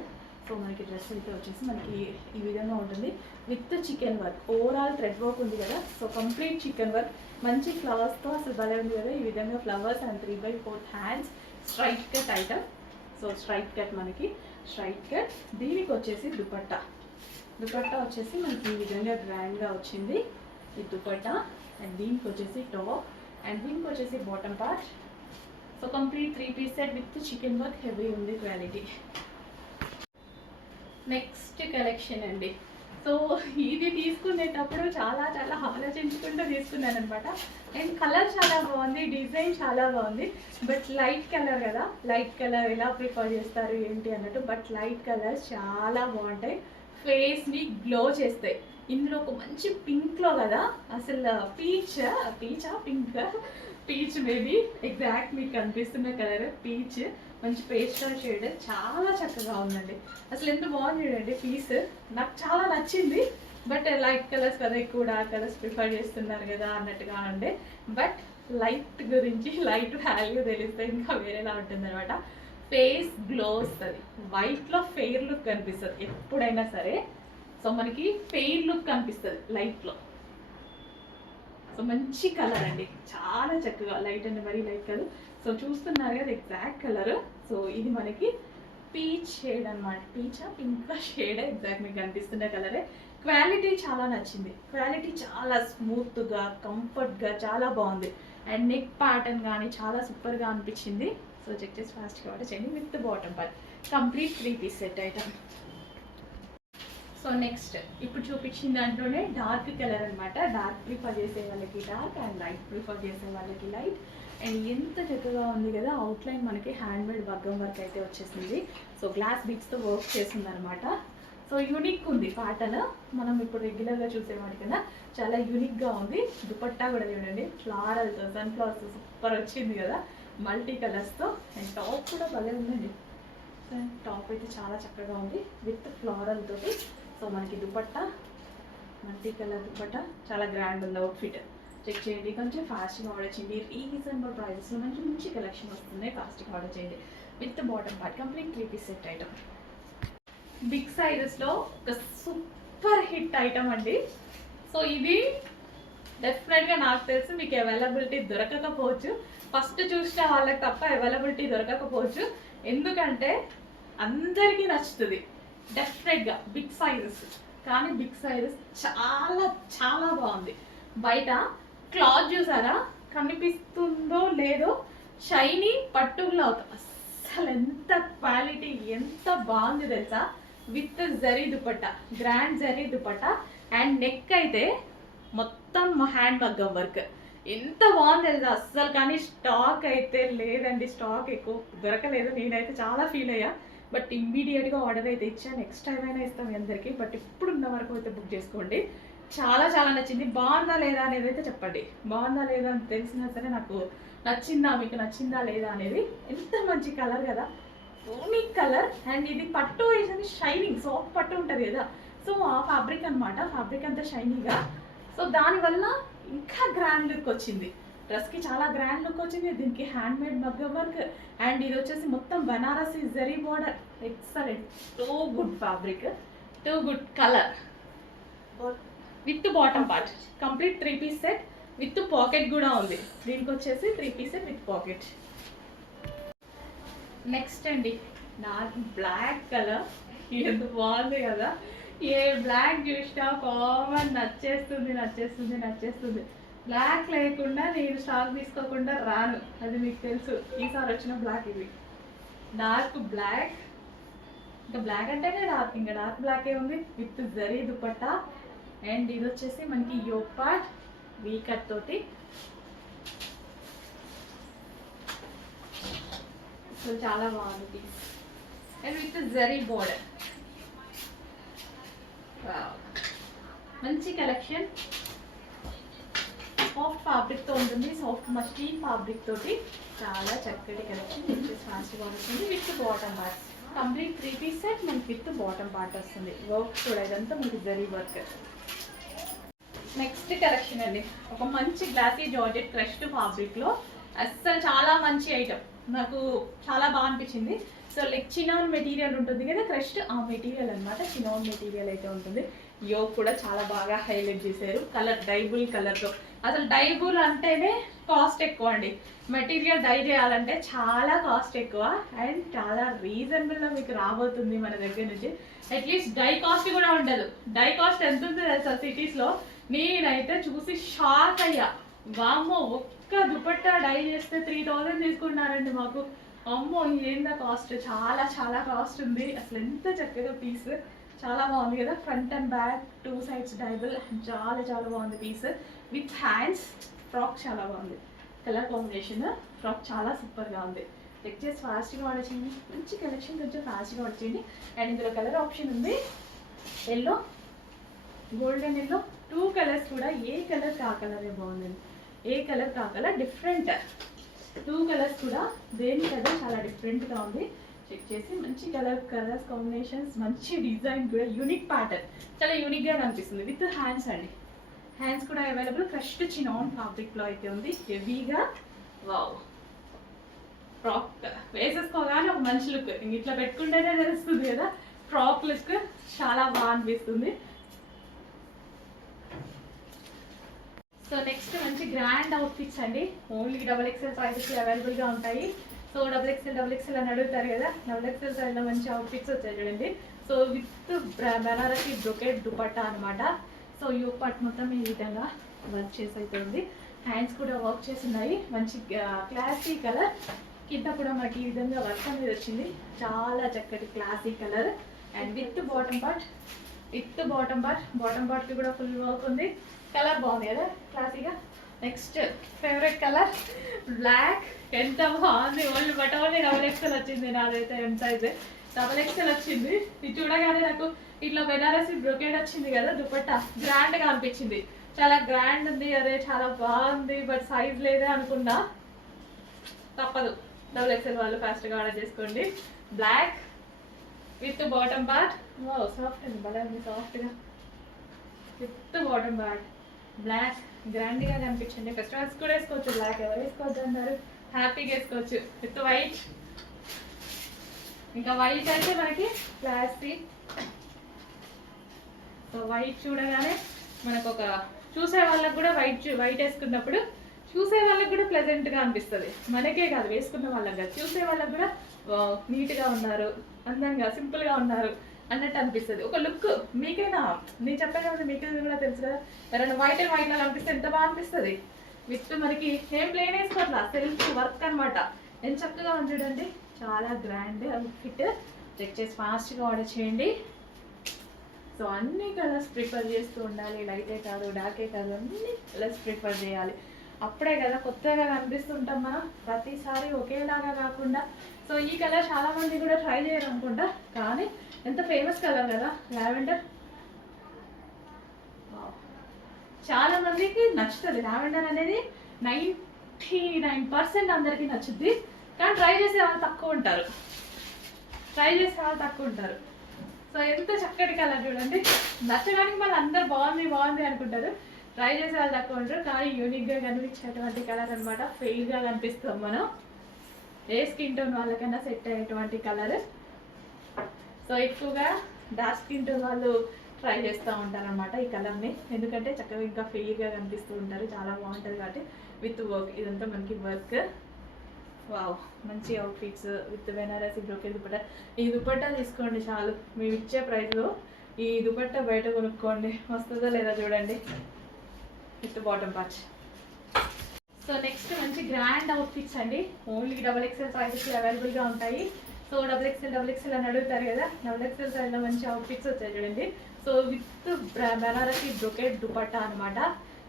సో మనకి డ్రెస్ అయితే వచ్చేసి మనకి ఈ విధంగా ఉంటుంది with chikan work, overall thread work ఉంది కదా. సో కంప్లీట్ చికెన్ వర్క్, మంచి ఫ్లవర్స్తో అసలు భలే ఉంది కదా. ఈ విధంగా flowers and 3/4 hands, straight cut item. So straight cut, మనకి స్ట్రైట్ కట్. దీనికి వచ్చేసి దుపట్టా, దుపట్టా వచ్చేసి మనకి ఈ విధంగా గ్రాండ్గా వచ్చింది ఈ దుపట్టా. అండ్ దీనికి వచ్చేసి టాప్ అండ్ దీనికి వచ్చేసి bottom part. So complete 3 piece set with chikan work, heavy ఉంది క్వాలిటీ. నెక్స్ట్ కలెక్షన్ అండి. సో ఇది తీసుకునేటప్పుడు చాలా చాలా ఆలోచించుకుంటూ తీసుకున్నాను అనమాట. అండ్ కలర్ చాలా బాగుంది, డిజైన్ చాలా బాగుంది. బట్ లైట్ కలర్ కదా, లైట్ కలర్ ఎలా ప్రిఫర్ చేస్తారు ఏంటి అన్నట్టు. బట్ లైట్ కలర్స్ చాలా బాగుంటాయి, ఫేస్ని గ్లో చేస్తాయి. ఇందులో ఒక మంచి పింక్లో కదా, అసలు పీచా పీచ్ మేబీ ఎగ్జాక్ట్ మీకు కనిపిస్తున్న కలర్ పీచ్, మంచి పేస్టల్ షేడ్, చాలా చక్కగా ఉందండి. అసలు ఎంత బాగుంది చూడండి పీస్, నాకు చాలా నచ్చింది. బట్ లైట్ కలర్స్ కదా, ఎక్కువ డార్క్ కలర్స్ ప్రిఫర్ చేస్తున్నారు కదా అన్నట్టుగా ఉండే. బట్ లైట్ గురించి, లైట్ వాల్యూ తెలిస్తే ఇంకా వేరేలా ఉంటుంది అనమాట. ఫేస్ గ్లో వస్తుంది, వైట్లో ఫెయిర్ లుక్ కనిపిస్తుంది ఎప్పుడైనా సరే. సో మనకి ఫెయిర్ లుక్ కనిపిస్తుంది లైట్లో. సో మంచి కలర్ అండి, చాలా చక్కగా లైట్ అండ్ మరీ లైట్ కలర్. సో చూస్తున్నారు కదా ఎగ్జాక్ట్ కలర్. సో ఇది మనకి పీచ్ షేడ్ అనమాట, పీచా పింక్ షేడ్ ఎగ్జాక్ట్ మీకు కనిపిస్తున్న కలరే. క్వాలిటీ చాలా నచ్చింది, క్వాలిటీ చాలా స్మూత్గా కంఫర్ట్గా చాలా బాగుంది. అండ్ నెక్ ప్యాటర్న్ కానీ చాలా సూపర్గా అనిపించింది. సో చెక్ చేసి ఫాస్ట్గా ఆర్డర్ చేయండి. With bottom part complete 3 piece set item. So next ఇప్పుడు చూపించిన దాంట్లోనే డార్క్ కలర్ అనమాట. డార్క్ ప్రిఫర్ చేసే వాళ్ళకి డార్క్ అండ్ లైట్ ప్రిఫర్ చేసే వాళ్ళకి లైట్. అండ్ ఎంత చక్కగా ఉంది కదా, అవుట్లైన్ మనకి హ్యాండ్ మేడ్ మగ్గం వర్క్ అయితే వచ్చేసింది. సో గ్లాస్ బీడ్స్తో వర్క్ చేసింది అనమాట. సో యూనిక్ ఉంది ప్యాటర్న్, మనం ఇప్పుడు రెగ్యులర్గా చూసేవాడి కదా, చాలా యూనిక్గా ఉంది. దుపట్టా కూడా చూడండి, ఫ్లారల్తో సన్ఫ్లవర్స్ సూపర్ వచ్చింది కదా, మల్టీ కలర్స్తో. అండ్ టాప్ కూడా భలే ఉందండి, టాప్ అయితే చాలా చక్కగా ఉంది విత్ ఫ్లారల్ తోటి. సో మనకి దుపట్టా మల్టీ కలర్ దుపట్టా, చాలా గ్రాండ్ ఉంది అవుట్ఫిట్. చెక్ చేయండి, కొంచెం ఫాస్ట్గా ఆర్డర్ చేయండి. రీజనబుల్ ప్రైజెస్లో మంచి మంచి కలెక్షన్ వస్తుంది, ఫాస్ట్గా ఆర్డర్ చేయండి. With bottom part complete 3 piece set item. Big సైజెస్లో ఒక సూపర్ హిట్ ఐటమ్ అండి. సో ఇది డెఫినెట్గా నాకు తెలిసి మీకు అవైలబిలిటీ దొరకకపోవచ్చు, ఫస్ట్ చూసిన వాళ్ళకి తప్ప అవైలబిలిటీ దొరకకపోవచ్చు. ఎందుకంటే అందరికీ నచ్చుతుంది డెఫినెట్గా బిగ్ సైజెస్, కానీ బిగ్ సైజెస్ చాలా చాలా బాగుంది. బయట క్లాత్ చూసారా, కనిపిస్తుందో లేదో, షైనీ పట్టు క్లాత్, అసలు ఎంత క్వాలిటీ, ఎంత బాగుంది తెలుసా. With zari dupatta, grand zari dupatta. And neck అయితే మొత్తం హ్యాండ్ మగ్గం వర్క్, ఎంత బాగుంది తెలుసా అస్సలు. కానీ స్టాక్ అయితే లేదండి, స్టాక్ ఎక్కువ దొరకలేదు. నేనైతే చాలా ఫీల్ అయ్యా. బట్ ఇమ్మీడియట్గా ఆర్డర్ అయితే ఇచ్చా, నెక్స్ట్ టైం అయినా ఇస్తాం మీ అందరికీ. బట్ ఇప్పుడు ఉన్న వరకు అయితే బుక్ చేసుకోండి. చాలా చాలా నచ్చింది. బాగుందా లేదా అనేది అయితే చెప్పండి. బాగుందా లేదా అని తెలిసినా సరే నాకు నచ్చిందా, మీకు నచ్చిందా లేదా అనేది. ఎంత మంచి కలర్ కదా, యూనిక్ కలర్. అండ్ ఇది పట్టు వేసింది షైనింగ్, సాఫ్ట్ పట్టు ఉంటుంది కదా, సో ఆ ఫ్యాబ్రిక్ అనమాట. ఫ్యాబ్రిక్ అంతా షైనీగా, సో దానివల్ల ఇంకా గ్రాండ్ లుక్ వచ్చింది. డ్రెస్కి చాలా గ్రాండ్ లుక్ వచ్చింది. దీనికి హ్యాండ్ మేడ్ మగ్గం వర్క్. అండ్ ఇది వచ్చేసి మొత్తం Banarasi zari border. Excellent, too good fabric, too good colour. With bottom part complete 3 piece set with pocket కూడా ఉంది. దీనికి వచ్చేసి 3 piece set with pocket. Next అండి, డార్క్ బ్లాక్ కలర్. ఎంత బాగుంది కదా, ఏ బ్లాక్ చూసినా కామన్ నచ్చేస్తుంది నచ్చేస్తుంది నచ్చేస్తుంది. బ్లాక్ లేకుండా నేను స్టాక్ తీసుకోకుండా రాను, అది మీకు తెలుసు. ఈసారి వచ్చిన బ్లాక్ ఇది, డార్క్ బ్లాక్. ఇంకా బ్లాక్ అంటేనే డార్క్, ఇంకా డార్క్ బ్లాకే ఉంది విత్ జరీ దుపట్టా. అండ్ ఇది వచ్చేసి మనకి యోక్ పార్ట్ వీ కట్ తోటి. సో చాలా బాగుంది piece. And with zari border. మంచి కలెక్షన్. సాఫ్ట్ ఫ్యాబ్రిక్ తో ఉంటుంది, సాఫ్ట్ మస్లిన్ ఫ్యాబ్రిక్ తోటి చాలా చక్కటి కలెక్షన్. ఫాస్ట్గా వస్తుంది with bottom part. Complete 3 piece set మనకి విత్ బాటమ్ పార్ట్ వస్తుంది. వర్క్ కూడా ఇదంతా మనకి జరీ వర్క్. నెక్స్ట్ కలెక్షన్ అండి, ఒక మంచి గ్లాసీ జార్జెట్ క్రష్డ్ ఫ్యాబ్రిక్ లో. అస్సలు చాలా మంచి ఐటమ్, నాకు చాలా బాగా అనిపించింది. సో లైక్ చినాన్ మెటీరియల్ ఉంటుంది కదా క్రష్డ్, ఆ మెటీరియల్ అనమాట. చినాన్ మెటీరియల్ అయితే ఉంటుంది. యోక్ కూడా చాలా బాగా హైలైట్ చేశారు. కలర్ డైబుల్ కలర్తో. అసలు డైబుల్ అంటేనే కాస్ట్ ఎక్కువ అండి. మెటీరియల్ డై చేయాలంటే చాలా కాస్ట్ ఎక్కువ. అండ్ చాలా రీజనబుల్గా మీకు రాబోతుంది మన దగ్గర నుంచి. అట్లీస్ట్ డై కాస్ట్ కూడా ఉండదు. డై కాస్ట్ ఎంత ఉంటుంది తెలుసా సిటీస్లో? నేనైతే చూసి షాక్ అయ్యా. వామ్మో, ఒక్క దుపట్టా డై చేస్తే 3000 తీసుకుంటున్నారండి మాకు. అమ్మో, ఏందా కాస్ట్, చాలా చాలా కాస్ట్ ఉంది. అసలు ఎంత చక్కగా పీస్, చాలా బాగుంది కదా. ఫ్రంట్ అండ్ బ్యాక్ 2 సైడ్స్ డైబుల్, చాలా చాలా బాగుంది పీస్ విత్ హ్యాండ్స్. ఫ్రాక్ చాలా బాగుంది, కలర్ కాంబినేషన్. ఫ్రాక్ చాలా సూపర్గా ఉంది. చెక్ చేసి ఫాస్ట్గా వాడేయండి. మంచి కలెక్షన్, కొంచెం ఫాస్ట్గా వాడేయండి. అండ్ ఇందులో కలర్ ఆప్షన్ ఉంది, ఎల్లో, గోల్డెన్ ఎల్లో. 2 కలర్స్ కూడా, ఏ కలర్ కా కలరే బాగుందండి. ఏ కలర్ కా కలర్ డిఫరెంట్. 2 కలర్స్ కూడా దేని కలర్ చాలా డిఫరెంట్గా ఉంది. చెక్ చేసి మంచి కలర్స్ కాంబినేషన్స్, మంచి డిజైన్ కూడా, యూనిక్ ప్యాటర్న్, చాలా యూనిక్గా కనిపిస్తుంది. విత్ హ్యాండ్స్ అండి. హ్యాండ్స్ కూడా అవైలబుల్. క్రష్డ్ చినాన్ ఫ్యాబ్రిక్లో అయితే ఉంది. హెవీగా, వావ్. ఫ్రాక్ వేసేసుకోగానే ఒక మంచి లుక్, ఇట్లా పెట్టుకుంటేనే తెలుస్తుంది కదా. ఫ్రాక్ లుక్ చాలా బాగా అనిపిస్తుంది. సో నెక్స్ట్ మంచి గ్రాండ్ అవుట్ఫిట్స్ అండి. ఓన్లీ XXL సైజెస్ అవైలబుల్గా ఉంటాయి. సో XXL అని అడుగుతారు కదా, XXL సైజ్లో మంచి అవుట్ఫిట్స్ వచ్చాయి చూడండి. So with Banarasi brocade dupatta అనమాట. సో యోక్ పార్ట్ మొత్తం ఈ విధంగా వర్క్ చేసి అయితే ఉంది. హ్యాండ్స్ కూడా వర్క్ చేసి ఉన్నాయి. మంచి క్లాసీ కలర్. కింద కూడా మనకి ఈ విధంగా వర్క్ అనేది వచ్చింది. చాలా చక్కటి classy colour. And with bottom part, bottom పార్ట్కి కూడా ఫుల్ వర్క్ ఉంది. కలర్ బాగుంది కదా, క్లాసీగా. Next favourite colour black. ఎంత బాగుంది. ఓన్లీ XXL వచ్చింది. నాదైతే ఎంత అయితే XXL వచ్చింది. ఇది చూడగానే నాకు ఇట్లా బెనారసి బ్రొకెట్ వచ్చింది కదా దుపట్టా, గ్రాండ్గా అనిపించింది. చాలా గ్రాండ్ ఉంది, అదే చాలా బాగుంది. బట్ సైజ్ లేదే అనుకున్నా, తప్పదు. XXL వాళ్ళు ఫాస్ట్గా ఆర్డర్ చేసుకోండి. Black with bottom part. Soft అండి, భలే ఉంది సాఫ్ట్గా. విత్ బాటమ్ పార్ట్ బ్లాక్, గ్రాండ్గా కనిపించండి. ఫెస్టివల్స్ కూడా వేసుకోవచ్చు. బ్లాక్ ఎవరు వేసుకోవద్దు అన్నారు, హ్యాపీగా వేసుకోవచ్చు. విత్ వైట్, ఇంకా వైట్ అయితే మనకి క్లాసీ. సో వైట్ చూడగానే మనకు ఒక చూసే వాళ్ళకి కూడా వైట్ వేసుకున్నప్పుడు చూసే వాళ్ళకి కూడా ప్లెజెంట్గా అనిపిస్తుంది. మనకే కాదు, వేసుకున్న వాళ్ళకి కాదు, చూసే వాళ్ళకి కూడా నీట్గా ఉన్నారు, అందంగా సింపుల్గా ఉన్నారు అన్నట్టు అనిపిస్తుంది. ఒక లుక్ మీకైనా, నేను చెప్పాను కదా, మీకు కూడా తెలుసు కదా. ఎవరైనా వైట్లో అనిపిస్తే ఎంత బాగా అనిపిస్తుంది. విత్ మనకి ఏం ప్లేన్ వేసుకోవట్లా, సెల్ఫ్ వర్క్ అనమాట. ఎంత చక్కగా ఉంది చూడండి, చాలా గ్రాండ్ అవుట్ఫిట్. చెక్ చేసి ఫాస్ట్గా ఆర్డర్ చేయండి. సో అన్ని కలర్స్ ప్రిఫర్ చేస్తూ ఉండాలి. లైటే కాదు, డార్కే కాదు, అన్ని కలర్స్ ప్రిఫర్ చేయాలి. అప్పుడే కదా కొత్తగా కనిపిస్తుంటాం మనం. ప్రతిసారి ఒకేలాగా కాకుండా. సో ఈ కలర్ చాలా మంది కూడా ట్రై చేయరు అనుకుంటా, కానీ ఎంత ఫేమస్ కలర్ కదా లావెండర్. చాలా మందికి నచ్చుతుంది. లావెండర్ అనేది 99% అందరికీ నచ్చుద్ది, కానీ ట్రై చేసే వాళ్ళు తక్కువ ఉంటారు. సో ఎంత చక్కటి కలర్ చూడండి. నచ్చడానికి మళ్ళీ అందరు బాగుంది బాగుంది అనుకుంటారు, ట్రై చేసే వాళ్ళు తక్కువ ఉంటారు. కానీ యూనిక్గా కనిపించేటువంటి కలర్ అనమాట. ఫెయిర్గా కనిపిస్తాం మనం. ఏ స్కిన్ టోన్ వాళ్ళకైనా సెట్ అయ్యేటువంటి కలర్. సో ఎక్కువగా డార్క్ స్కిన్ టోన్ వాళ్ళు ట్రై చేస్తూ ఉంటారు అనమాట ఈ కలర్ని, ఎందుకంటే చక్కగా ఇంకా ఫెయిర్గా కనిపిస్తూ ఉంటారు. చాలా బాగుంటుంది కాబట్టి విత్ వర్క్. ఇదంతా మనకి వర్క్. వావ్, మంచి outfits with Banarasi brocade dupatta. ఈ దుపట్టా తీసుకోండి చాలు, మేము ఇచ్చే ప్రైస్లో ఈ దుపట్టా బయట కొనుక్కోండి, వస్తుందో లేదా చూడండి. With bottom part. So next మంచి గ్రాండ్ అవుట్ఫిట్స్ అండి. ఓన్లీ XXL సైజెస్ అవైలబుల్గా ఉంటాయి. సో XXL అని అడుగుతారు కదా, XXL సైజ్లో మంచి అవుట్ఫిట్స్ వచ్చాయి చూడండి. So with Banarasi brocade dupatta అనమాట.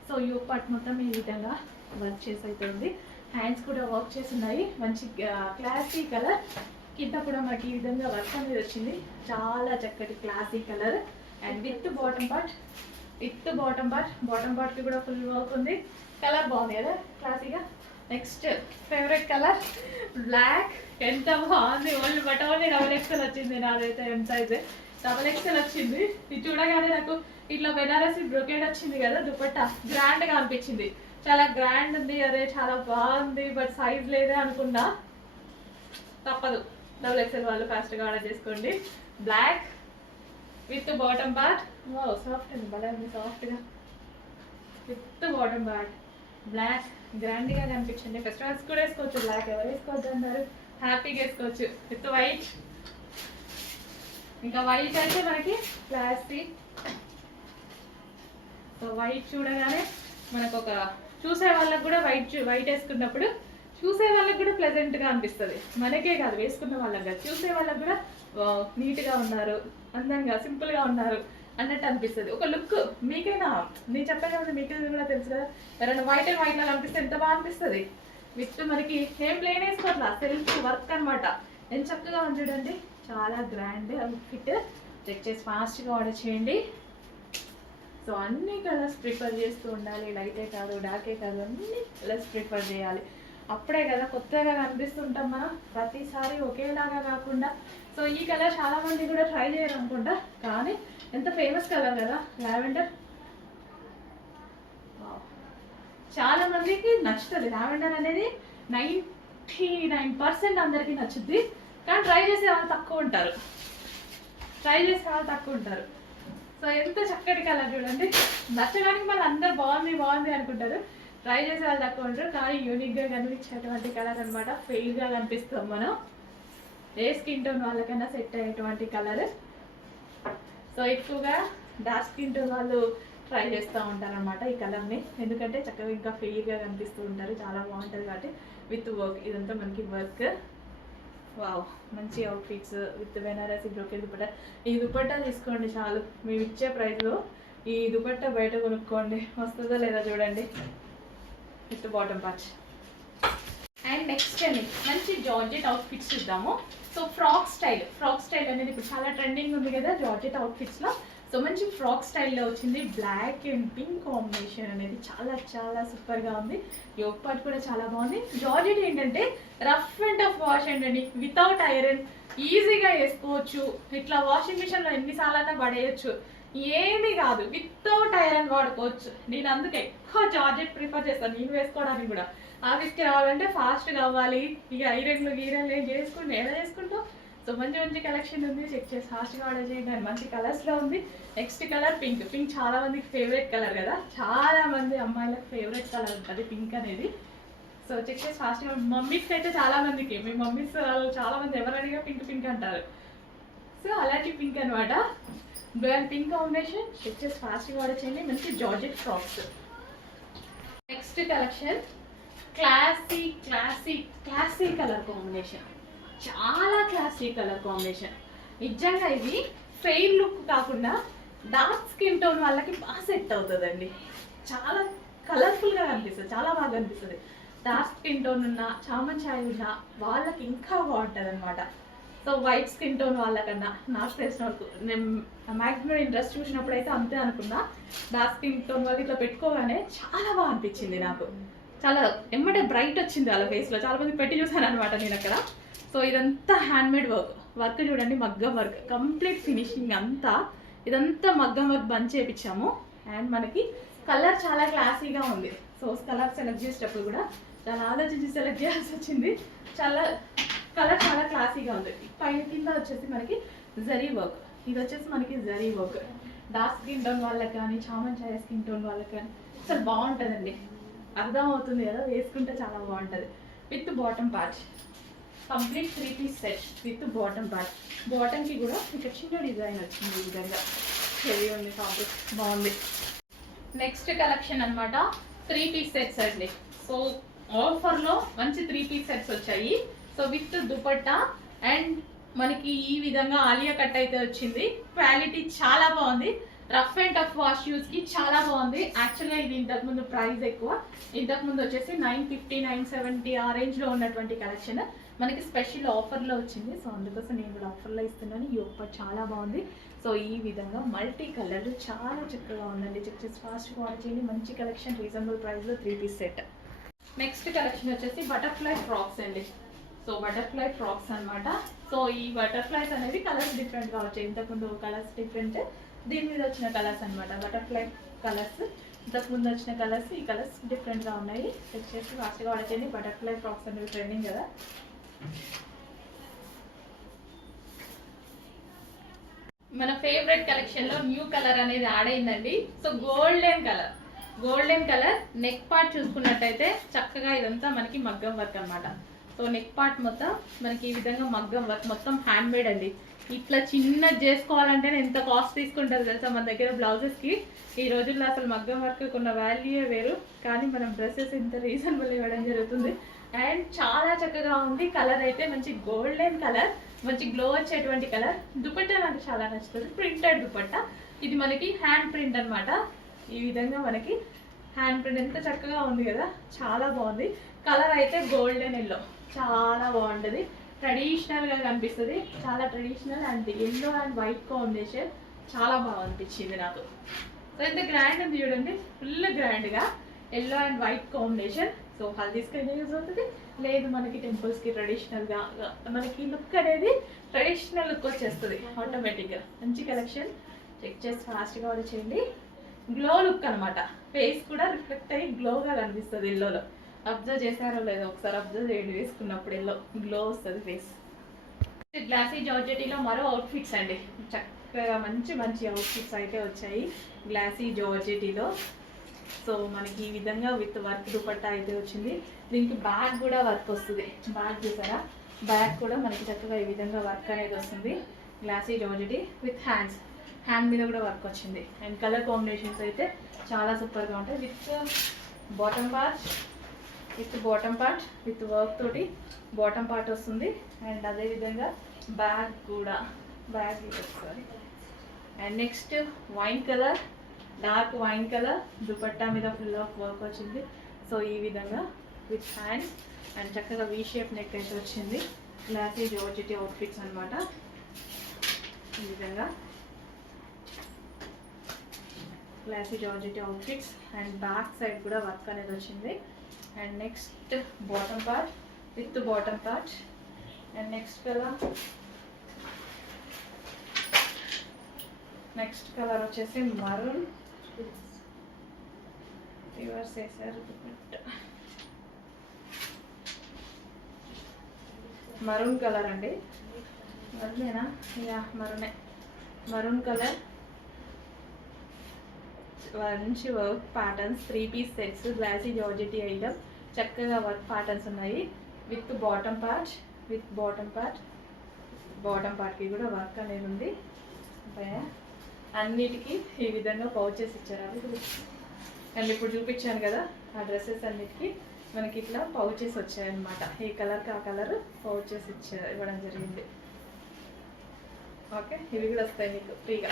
సో యూ పార్ట్ మొత్తం ఈ విధంగా వర్క్ చేసి అయితే ఉంది. హ్యాండ్స్ కూడా వర్క్ చేసి ఉన్నాయి. మంచి క్లాసీ కలర్. కింద కూడా మనకి ఈ విధంగా వర్క్ అనేది వచ్చింది. చాలా చక్కటి classy colour. And with bottom part. Bottom పార్ట్కి కూడా ఫుల్ వర్క్ ఉంది. కలర్ బాగుంది కదా క్లాసీగా. Next favourite colour black. ఎంత బాగుంది. ఓన్లీ XXL వచ్చింది. నాదైతే ఎం సైజ్ XXL వచ్చింది. ఇది చూడగానే నాకు ఇట్లా బెనారసి బ్రోకెట్ వచ్చింది కదా దుపట్టా, గ్రాండ్గా అనిపించింది. చాలా గ్రాండ్ ఉంది, అరే చాలా బాగుంది, బట్ సైజ్ లేదే అనుకున్నా. తప్పదు, XXL వాళ్ళు ఫాస్ట్గా ఆర్డర్ చేసుకోండి. Black with bottom part. Soft అండి, భలే ఉంది సాఫ్ట్గా. విత్ బాటమ్ పార్ట్ బ్లాక్, గ్రాండ్గా కనిపించండి. ఫెస్టివల్స్ కూడా వేసుకోవచ్చు. బ్లాక్ ఎవరు వేసుకోవచ్చు అన్నారు, హ్యాపీగా వేసుకోవచ్చు. With white. ఇంకా వైట్ అయితే మనకి క్లాసీ. సో వైట్ చూడగానే మనకు ఒక చూసే వాళ్ళకి కూడా వైట్ వేసుకున్నప్పుడు చూసే వాళ్ళకి కూడా ప్లెజెంట్గా అనిపిస్తుంది. మనకే కాదు, వేసుకున్న వాళ్ళకి కాదు, చూసే వాళ్ళకి కూడా నీట్గా ఉన్నారు, అందంగా సింపుల్గా ఉన్నారు అన్నట్టు అనిపిస్తుంది. ఒక లుక్ మీకైనా, నేను చెప్పాను కదా, మీకు కూడా తెలుసు కదా, ఎవరైనా వైట్ లాగా అనిపిస్తే ఎంత బాగా అనిపిస్తుంది. విత్ మనకి ఏం ప్లేన్ వేసుకోవట్లా, సెల్ఫ్ వర్క్ అనమాట. ఎంత చక్కగా ఉంది చూడండి. చాలా గ్రాండ్ అవుట్ఫిట్. చెక్ చేసి ఫాస్ట్గా ఆర్డర్ చేయండి. సో అన్ని కలర్స్ ప్రిఫర్ చేస్తూ ఉండాలి. లైటే కాదు, డార్కే కాదు, అన్ని కలర్స్ ప్రిఫర్ చేయాలి. అప్పుడే కదా కొత్తగా కనిపిస్తుంటాం మనం. ప్రతిసారి ఒకేలాగా కాకుండా. సో ఈ కలర్ చాలా మంది కూడా ట్రై చేయరు అనుకుంటా, కానీ ఎంత ఫేమస్ కలర్ కదా లావెండర్. చాలా మందికి నచ్చుతుంది. లావెండర్ అనేది 99% అందరికీ నచ్చుద్ది, కానీ ట్రై చేసే వాళ్ళు తక్కువ ఉంటారు. సో ఎంత చక్కటి కలర్ చూడండి. నచ్చడానికి మళ్ళీ అందరు బాగుంది బాగుంది అనుకుంటారు, ట్రై చేసే వాళ్ళు తక్కువ ఉంటారు. కానీ యూనిక్గా కనిపించేటువంటి కలర్ అనమాట. ఫెయిర్గా కనిపిస్తాం మనం. ఏ స్కిన్ టోన్ వాళ్ళకైనా సెట్ అయ్యేటువంటి కలర్. సో ఎక్కువగా డార్క్ స్కిన్ టోన్ వాళ్ళు ట్రై చేస్తూ ఉంటారు అనమాట ఈ కలర్ని, ఎందుకంటే చక్కగా ఇంకా ఫెయిర్గా కనిపిస్తూ ఉంటారు. చాలా బాగుంటుంది కాబట్టి విత్ వర్క్. ఇదంతా మనకి వర్క్. వావ్, మంచి outfits with Banarasi brocade dupatta. ఈ దుపట్టా తీసుకోండి చాలు, మేము ఇచ్చే ప్రైస్లో ఈ దుపట్టా బయట కొనుక్కోండి, వస్తుందో లేదా చూడండి. With bottom part. And next అండి మంచి జార్జెట్ అవుట్ఫిట్స్ చూద్దాము. సో ఫ్రాక్ స్టైల్ అనేది ఇప్పుడు చాలా ట్రెండింగ్ ఉంది కదా జార్జెట్ అవుట్ఫిట్స్లో. సో మంచి ఫ్రాక్ స్టైల్లో వచ్చింది. బ్లాక్ అండ్ పింక్ కాంబినేషన్ అనేది చాలా చాలా సూపర్గా ఉంది. యోగ్ పార్ట్ కూడా చాలా బాగుంది. జార్జెట్ ఏంటంటే రఫ్ అండ్ టఫ్ వాష్ అండి, వితౌట్ ఐరన్ ఈజీగా వేసుకోవచ్చు. ఇట్లా వాషింగ్ మిషన్లో ఎన్నిసార్లైనా పడేయచ్చు, ఏమీ కాదు. వితౌట్ ఐరన్ వాడుకోవచ్చు. నేను అందుకే ఎక్కువ జార్జెట్ ప్రిఫర్ చేస్తాను, నేను వేసుకోవడానికి కూడా. ఆఫీస్కి రావాలంటే ఫాస్ట్గా అవ్వాలి, ఇక ఐరన్లు ఏం చేసుకుంటూ ఎలా చేసుకుంటాం. సో మంచి మంచి కలెక్షన్ ఉంది, చెక్ చేసి ఫాస్ట్గా ఆర్డర్ చేయండి. మంచి కలర్స్లో ఉంది. Next colour pink. చాలా మందికి ఫేవరెట్ కలర్ కదా, చాలా మంది అమ్మాయిలకు ఫేవరెట్ కలర్ ఉంటుంది పింక్ అనేది. సో చెక్ చేసి ఫాస్ట్గా. మమ్మీస్కి అయితే చాలా మందికి, మీ మమ్మీస్ చాలా మంది ఎవరు అడిగా పింక్ అంటారు. సో అలాంటి పింక్ అనమాట. Blue and pink combination. Check చేసి ఫాస్ట్గా ఆర్డర్ చేయండి. మంచి georgette frocks. Next collection classy colour combination. చాలా క్లాసీ కలర్ కాంబినేషన్. నిజంగా ఇది ఫెయిర్ లుక్ కాకుండా డార్క్ స్కిన్ టోన్ వాళ్ళకి బాగా సెట్ అవుతుందండి. చాలా కలర్ఫుల్గా కనిపిస్తుంది, చాలా బాగా కనిపిస్తుంది. డార్క్ స్కిన్ టోన్ ఉన్న చామంచాయి ఉన్న వాళ్ళకి ఇంకా బాగుంటుంది అనమాట. సో వైట్ స్కిన్ టోన్ వాళ్ళకన్నా నాకు తెలిసిన వరకు నేను మ్యాక్సిమం నేను డ్రెస్ చూసినప్పుడు అయితే అంతే అనుకున్నా. డార్క్ స్కిన్ టోన్ వాళ్ళు ఇట్లా పెట్టుకోగానే చాలా బాగా అనిపించింది నాకు. చాలా ఎమ్మటే బ్రైట్ వచ్చింది వాళ్ళ ఫేస్లో. చాలా మంది పెట్టి చూసాను అనమాట నేను అక్కడ. సో ఇదంతా హ్యాండ్మేడ్ వర్క్ చూడండి, మగ్గం వర్క్ కంప్లీట్ ఫినిషింగ్ అంతా. ఇదంతా మగ్గం వర్క్ బంద్ చేయించాము. అండ్ మనకి కలర్ చాలా క్లాసీగా ఉంది. సో కలర్ సెలెక్ట్ చేసేటప్పుడు కూడా చాలా ఆలోచించి సెలెక్ట్ చేయాల్సి వచ్చింది. కలర్ చాలా క్లాసీగా ఉంది. పైన కింద వచ్చేసి మనకి జరీ వర్క్, ఇది వచ్చేసి మనకి zari work. Dark skin tone వాళ్ళకి కానీ, చామన్ ఛాయ స్కిన్ టోన్ వాళ్ళకి కానీ అసలు బాగుంటుందండి. అర్థం అవుతుంది కదా, వేసుకుంటే చాలా బాగుంటుంది. With bottom part complete 3 piece set with bottom part. బాటమ్కి కూడా ఇంకా చిన్న డిజైన్ వచ్చింది. ఈ విధంగా హెవీ ఉంది, ఫ్యాబ్రిక్ బాగుంది. నెక్స్ట్ కలెక్షన్ అనమాట 3 పీస్ సెట్స్ అండి. సో ఆఫర్లో మంచి 3 పీస్ సెట్స్ వచ్చాయి. సో విత్ దుపట్టా అండ్ మనకి ఈ విధంగా ఆలియా కట్ అయితే వచ్చింది. క్వాలిటీ చాలా బాగుంది. రఫ్ అండ్ టఫ్ వాష్ యూస్కి చాలా బాగుంది. యాక్చువల్గా ఇది ఇంతకుముందు ప్రైస్ ఎక్కువ, ఇంతకుముందు వచ్చేసి 950 970 ఆ రేంజ్లో ఉన్నటువంటి కలెక్షన్ మనకి స్పెషల్ ఆఫర్లో వచ్చింది. సో అందుకోసం నేను కూడా ఆఫర్లో ఇస్తున్నాను. ఈ ఆఫర్ చాలా బాగుంది. సో ఈ విధంగా మల్టీ కలర్ చాలా చక్కగా ఉందండి. చెక్ చేసి ఫాస్ట్గా ఆర్డర్ చేయండి. మంచి కలెక్షన్ రీజనబుల్ ప్రైస్లో 3 పీస్ సెట్. నెక్స్ట్ కలెక్షన్ వచ్చేసి బటర్ఫ్లై ఫ్రాక్స్ అండి. సో బటర్ఫ్లై ఫ్రాక్స్ అనమాట. సో ఈ బటర్ఫ్లైస్ అనేది కలర్స్ డిఫరెంట్గా వచ్చాయి. ఇంతకుముందు కలర్స్ డిఫరెంట్, దీని మీద వచ్చిన కలర్స్ అనమాట. బటర్ఫ్లై కలర్స్ ఇంతకుముందు వచ్చిన కలర్స్, ఈ కలర్స్ డిఫరెంట్గా ఉన్నాయి. చెక్ చేసి ఫాస్ట్గా ఆర్డర్ చేయండి. బటర్ఫ్లై ఫ్రాక్స్ అనేవి ట్రెండింగ్ కదా. మన ఫేవరెట్ కలెక్షన్లో న్యూ కలర్ అనేది యాడ్ అయిందండి. So golden colour neck part చూసుకున్నట్టయితే చక్కగా ఇదంతా మనకి మగ్గం వర్క్ అనమాట. సో నెక్ పార్ట్ మొత్తం మనకి ఈ విధంగా మగ్గం వర్క్, మొత్తం హ్యాండ్మేడ్ అండి. ఇట్లా చిన్నది చేసుకోవాలంటే ఎంత కాస్ట్ తీసుకుంటారు తెలుసా మన దగ్గర బ్లౌజెస్కి. ఈ రోజుల్లో అసలు మగ్గం వర్క్ కొన్న వాల్యూయే వేరు, కానీ మనం డ్రెస్సెస్ ఇంత రీజనబుల్ ఇవ్వడం జరుగుతుంది. అండ్ చాలా చక్కగా ఉంది. కలర్ అయితే మంచి గోల్డెన్ కలర్, మంచి గ్లో వచ్చేటువంటి కలర్. దుపట్టా నాకు చాలా నచ్చుతుంది. ప్రింటెడ్ దుపట్టా, ఇది మనకి హ్యాండ్ ప్రింట్ అనమాట. ఈ విధంగా మనకి హ్యాండ్ ప్రింట్ ఎంత చక్కగా ఉంది కదా, చాలా బాగుంది. కలర్ అయితే గోల్డెన్ ఎల్లో, చాలా బాగుంటుంది. ట్రెడిషనల్గా కనిపిస్తుంది, చాలా traditional. And yellow and white combination చాలా బాగా అనిపించింది నాకు. సో ఎంత గ్రాండ్ ఉంది చూడండి, ఫుల్ గ్రాండ్గా yellow and white combination. So హల్దీస్కి అయితే యూజ్ అవుతుంది, లేదు మనకి టెంపుల్స్కి ట్రెడిషనల్గా మనకి లుక్ అనేది ట్రెడిషనల్ లుక్ వచ్చేస్తుంది ఆటోమేటిక్గా. మంచి కలెక్షన్. చెక్ చేసి ఫాస్ట్గా ఆర్డర్ చేయండి. గ్లో లుక్ అనమాట, ఫేస్ కూడా రిఫ్లెక్ట్ అయ్యి గ్లోగా కనిపిస్తుంది ఎల్లోలో. అబ్జర్వ్ చేశారో లేదో ఒకసారి అబ్జర్వ్ చేయండి, వేసుకున్నప్పుడు ఎల్లో గ్లో వస్తుంది ఫేస్. గ్లాసీ జార్జెటీలో మరో అవుట్ఫిట్స్ అండి. చక్కగా మంచి అవుట్ఫిట్స్ అయితే వచ్చాయి గ్లాసీ జార్జెటీలో. సో మనకి ఈ విధంగా విత్ వర్క్ దుపట్టా అయితే వచ్చింది. దీనికి బ్యాగ్ కూడా వర్క్ వస్తుంది. బ్యాగ్ చూసారా, బ్యాగ్ కూడా మనకి చక్కగా ఈ విధంగా వర్క్ అనేది వస్తుంది. గ్లాసీ జార్జెటీ విత్ హ్యాండ్ మీద కూడా వర్క్ వచ్చింది. అండ్ కలర్ కాంబినేషన్స్ అయితే చాలా సూపర్గా ఉంటాయి. With bottom part with work తోటి బాటమ్ పార్ట్ వస్తుంది. అండ్ అదేవిధంగా బ్యాగ్ కూడా వస్తుంది. And next wine colour, dark wine colour, dupatta మీద ఫుల్ ఆఫ్ వర్క్ వచ్చింది. సో ఈ విధంగా విత్ హ్యాండ్స్ అండ్ చక్కగా వీ షేప్ నెక్ అయితే వచ్చింది. గ్లాసీ జార్జెటీ అవుట్ఫిట్స్ అనమాట. ఈ విధంగా glossy georgette outfits. And back side కూడా వర్క్ అనేది వచ్చింది. And next bottom part with bottom part. And next colour వచ్చేసి మరూన్, రివర్స్ వేసారు మరూన్ కలర్ అండి. మరూనేనా? Yeah maroon colour. మంచి work patterns, 3 piece sets, glossy georgette item. చక్కగా work patterns ఉన్నాయి విత్ బాటమ్ పార్ట్కి కూడా వర్క్ అనేది ఉంది. అన్నిటికీ ఈ విధంగా పౌచెస్ ఇచ్చారు. అండ్ ఇప్పుడు చూపించాను కదా ఆ డ్రెస్సెస్ అన్నిటికీ మనకి ఇట్లా పౌచెస్ వచ్చాయన్నమాట. ఏ కలర్కి ఆ కలర్ పౌచెస్ ఇవ్వడం జరిగింది. ఓకే, ఇవి కూడా వస్తాయి మీకు ఫ్రీగా.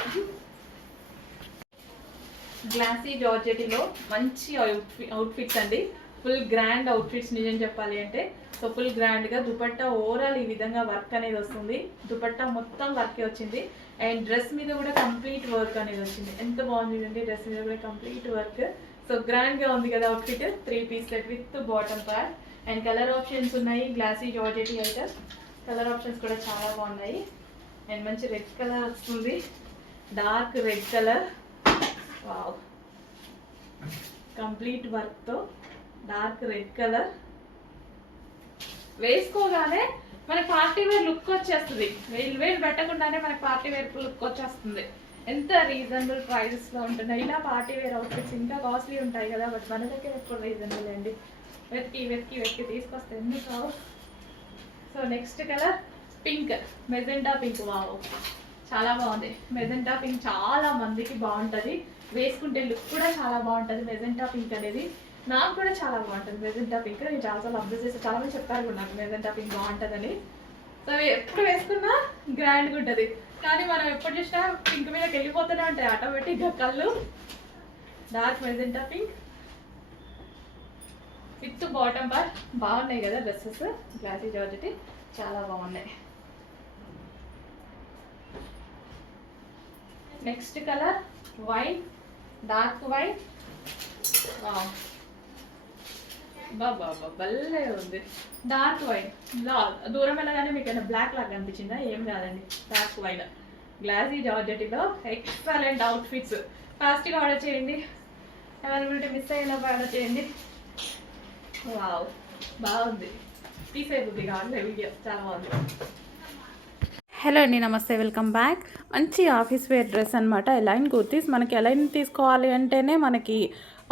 గ్లాసీ జార్జెటీలో మంచి అవుట్ఫిట్స్ అండి. ఫుల్ గ్రాండ్ అవుట్ఫిట్స్ నిజం చెప్పాలి అంటే. సో ఫుల్ గ్రాండ్గా దుపట్టా ఓవరాల్ ఈ విధంగా వర్క్ అనేది వస్తుంది. దుపట్టా మొత్తం వర్కే వచ్చింది. అండ్ డ్రెస్ మీద కూడా కంప్లీట్ వర్క్ అనేది వచ్చింది. ఎంత బాగుంది అండి, డ్రెస్ మీద కూడా కంప్లీట్ వర్క్. సో గ్రాండ్గా ఉంది కదా outfit. 3 piece set with bottom part. And colour options ఉన్నాయి. గ్లాసీ జార్జెట్ అయితే కలర్ ఆప్షన్స్ కూడా చాలా బాగున్నాయి. అండ్ మంచి రెడ్ కలర్ వస్తుంది, dark red colour. Wow, complete వర్క్తో డార్క్ రెడ్ కలర్. వేసుకోగానే మనకి పార్టీ వేర్ లుక్ వచ్చేస్తుంది. వేలు పెట్టకుండానే మనకి పార్టీ వేర్ లుక్ వచ్చేస్తుంది. ఎంత రీజనబుల్ ప్రైజెస్లో ఉంటున్నాయి. ఇలా పార్టీ వేర్ అవుట్ఫిట్స్ ఇంకా కాస్ట్లీ ఉంటాయి కదా, బట్ మన దగ్గర ఎప్పుడు రీజనబుల్ అండి. వెతికి వెతికి వెతికి తీసుకొస్తే ఎందుకు కావు. So next colour pink, magenta pink. Wow, చాలా బాగుంది. మెజెంటా పింక్ చాలా మందికి బాగుంటుంది, వేసుకుంటే లుక్ కూడా చాలా బాగుంటుంది. మెజెంటా పింక్ అనేది నాకు కూడా చాలా బాగుంటుంది. మెజెంటా పింక్ నేను చాలాసార్లు అబ్జర్వ్ చేస్తే చాలా మంది చెప్పారు కూడా నాకు మెజెంటా పింక్ బాగుంటుందని. సో ఎప్పుడు వేసుకున్నా గ్రాండ్గా ఉంటుంది, కానీ మనం ఎప్పుడు చూసినా పింక్ మీదకి వెళ్ళిపోతూనే ఉంటాయి ఆటోమేటిక్గా కళ్ళు. Dark magenta pink with bottom part. బాగున్నాయి కదా డ్రెస్సెస్, గ్లాసీ జార్జెట్ చాలా బాగున్నాయి. Next colour white, dark white. బాబా భలే ఉంది. డార్క్ వైట్ దూరం వెళ్ళగానే మీకు ఏమైనా బ్లాక్ లాగా అనిపించిందా? ఏం కాదండి, డార్క్ వైట్ గ్లాసీ జార్జెట్లో ఎక్సలెంట్ అవుట్ఫిట్స్. ఫాస్ట్గా ఆర్డర్ చేయండి, అవైలబిలిటీ మిస్ అయినా ఆర్డర్ చేయండి. వావ్, బాగుంది. తీసేబుద్ది కావాలి వీడియో, చాలా బాగుంది. హలో అండి, నమస్తే, వెల్కమ్ బ్యాక్. మంచి ఆఫీస్ వేర్ డ్రెస్ అనమాట, ఎలైన్ కుర్తీస్. మనకి ఎలైన్ తీసుకోవాలి అంటేనే మనకి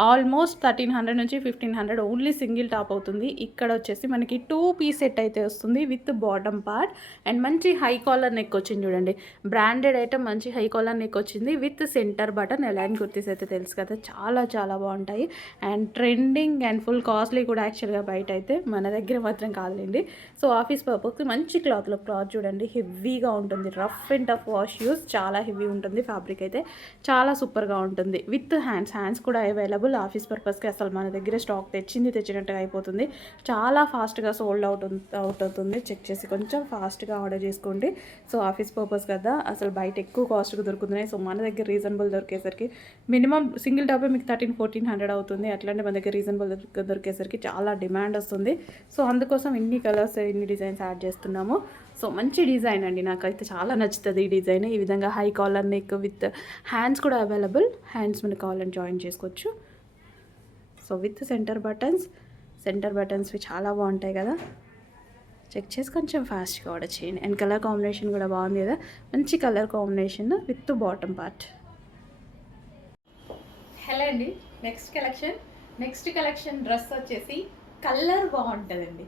ఆల్మోస్ట్ 1300 నుంచి 1500 ఓన్లీ సింగిల్ టాప్ అవుతుంది. ఇక్కడ వచ్చేసి మనకి 2 పీస్ సెట్ అయితే వస్తుంది విత్ బాటమ్ పార్ట్. అండ్ మంచి హై కాలర్ నెక్ వచ్చింది చూడండి, బ్రాండెడ్ ఐటమ్. మంచి హై కాలర్ నెక్ వచ్చింది with center button. A line kurtis అయితే తెలుసు కదా, చాలా చాలా బాగుంటాయి. And trending and full costly కూడా యాక్చువల్గా. బయట అయితే మన దగ్గర మాత్రం కాదులేండి. సో ఆఫీస్ పర్పస్కి మంచి క్లాత్ చూడండి, హెవీగా ఉంటుంది. Rough and tough wash use, చాలా హెవీ ఉంటుంది. ఫ్యాబ్రిక్ అయితే చాలా సూపర్గా ఉంటుంది. విత్ హ్యాండ్స్ కూడా అవైలబుల్. ఆఫీస్ పర్పస్కి అసలు మన దగ్గర స్టాక్ తెచ్చినట్టుగా అయిపోతుంది. చాలా ఫాస్ట్గా సోల్డ్ అవుట్ అవుతుంది. చెక్ చేసి కొంచెం ఫాస్ట్గా ఆర్డర్ చేసుకోండి. సో ఆఫీస్ పర్పస్ కదా, అసలు బయట ఎక్కువ కాస్ట్గా దొరుకుతున్నాయి. సో మన దగ్గర రీజనబుల్ దొరికేసరికి మినిమం సింగిల్ టాపే మీకు 1300-1400 అవుతుంది. అట్లాంటి మన దగ్గర రీజనబుల్ దొరికేసరికి చాలా డిమాండ్ వస్తుంది. సో అందుకోసం ఇన్ని కలర్స్, ఇన్ని డిజైన్స్ యాడ్ చేస్తున్నాము. సో మంచి డిజైన్ అండి, నాకైతే చాలా నచ్చుతుంది ఈ డిజైన్. ఈ విధంగా high collar neck with hands కూడా అవైలబుల్. హ్యాండ్స్ మనకి కావాలని జాయిన్ చేసుకోవచ్చు. సో విత్ సెంటర్ బటన్స్వి చాలా బాగుంటాయి కదా, చెక్ చేసి కొంచెం ఫాస్ట్గా ఆర్డర్ చేయండి. అండ్ కలర్ కాంబినేషన్ కూడా బాగుంది కదా, మంచి colour combination with bottom part. Hello అండి, నెక్స్ట్ కలెక్షన్ డ్రెస్ వచ్చేసి కలర్ బాగుంటుందండి.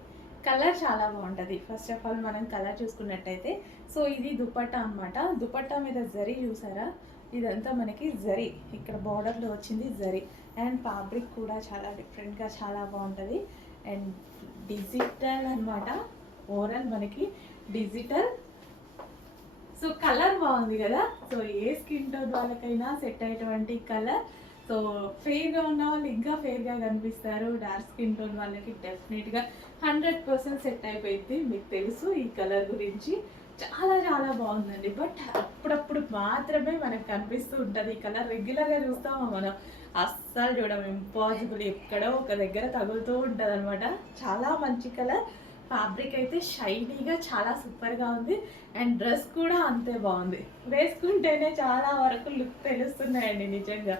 కలర్ చాలా బాగుంటుంది. ఫస్ట్ ఆఫ్ ఆల్ మనం కలర్ చూసుకున్నట్టయితే, సో ఇది దుపట్టా అనమాట. దుపట్టా మీద జరీ చూసారా, ఇదంతా మనకి జరీ, ఇక్కడ బార్డర్లో వచ్చింది జరీ. అండ్ ఫ్యాబ్రిక్ కూడా చాలా డిఫరెంట్గా చాలా బాగుంటుంది. అండ్ డిజిటల్ అనమాట, ఓవరాల్ మనకి డిజిటల్. సో కలర్ బాగుంది కదా, సో ఏ స్కిన్ టోన్ వాళ్ళకైనా సెట్ అయ్యేటువంటి కలర్. సో ఫెయిర్గా ఉన్న వాళ్ళు ఇంకా ఫెయిర్గా కనిపిస్తారు. డార్క్ స్కిన్ టోన్ వాళ్ళకి డెఫినెట్గా 100% సెట్ అయిపోయింది. మీకు తెలుసు ఈ కలర్ గురించి, చాలా చాలా బాగుందండి. బట్ అప్పుడప్పుడు మాత్రమే మనకు కనిపిస్తూ ఉంటుంది ఈ కలర్. రెగ్యులర్గా చూస్తామా మనం, అస్సలు చూడడం ఇంపాసిబుల్. ఎక్కడో ఒక దగ్గర తగులుతూ ఉంటుంది అనమాట. చాలా మంచి కలర్. ఫ్యాబ్రిక్ అయితే షైనీగా చాలా సూపర్గా ఉంది. అండ్ డ్రెస్ కూడా అంతే బాగుంది. వేసుకుంటేనే చాలా వరకు లుక్ తెలుస్తున్నాయండి నిజంగా.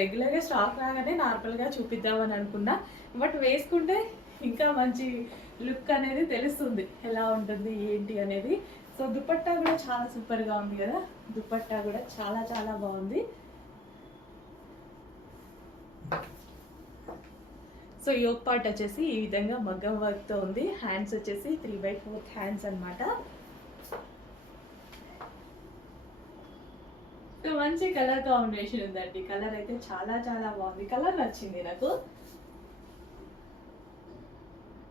రెగ్యులర్గా స్టాక్ రాగానే నార్మల్గా చూపిద్దామని అనుకున్నా, బట్ వేసుకుంటే ఇంకా మంచి లుక్ అనేది తెలుస్తుంది ఎలా ఉంటుంది ఏంటి అనేది. సో దుపట్టా కూడా చాలా సూపర్గా ఉంది కదా, దుపట్టా కూడా చాలా చాలా బాగుంది. సో యోక్ పార్ట్ వచ్చేసి ఈ విధంగా మగ్గం వర్క్తో ఉంది. హ్యాండ్స్ వచ్చేసి 3/4 హ్యాండ్స్ అనమాట. సో మంచి కలర్ కాంబినేషన్ ఉందండి. కలర్ అయితే చాలా చాలా బాగుంది. కలర్ నచ్చింది నాకు.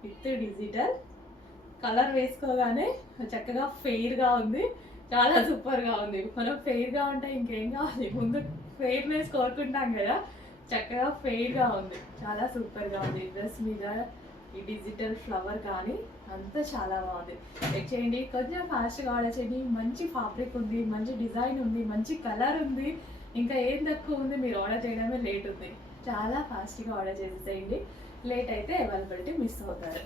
విత్ డిజిటల్ కలర్ వేసుకోగానే చక్కగా ఫెయిర్గా ఉంది, చాలా సూపర్గా ఉంది. మనం ఫెయిర్గా ఉంటే ఇంకేం కావాలి, ముందు ఫెయిర్నెస్ కోరుకుంటాం కదా. చక్కగా ఫెయిర్గా ఉంది, చాలా సూపర్గా ఉంది. డ్రెస్ మీద ఈ డిజిటల్ ఫ్లవర్ కానీ అంతా చాలా బాగుంది. చెక్ చేయండి, కొంచెం ఫాస్ట్గా ఆర్డర్ చేయండి. మంచి ఫ్యాబ్రిక్ ఉంది, మంచి డిజైన్ ఉంది, మంచి కలర్ ఉంది. ఇంకా ఏం తక్కువ ఉంది, మీరు ఆర్డర్ చేయడమే లేట్ ఉంది. చాలా ఫాస్ట్గా ఆర్డర్ చేసేసేయండి, లేట్ అయితే అవైలబిలిటీ మిస్ అవుతారు.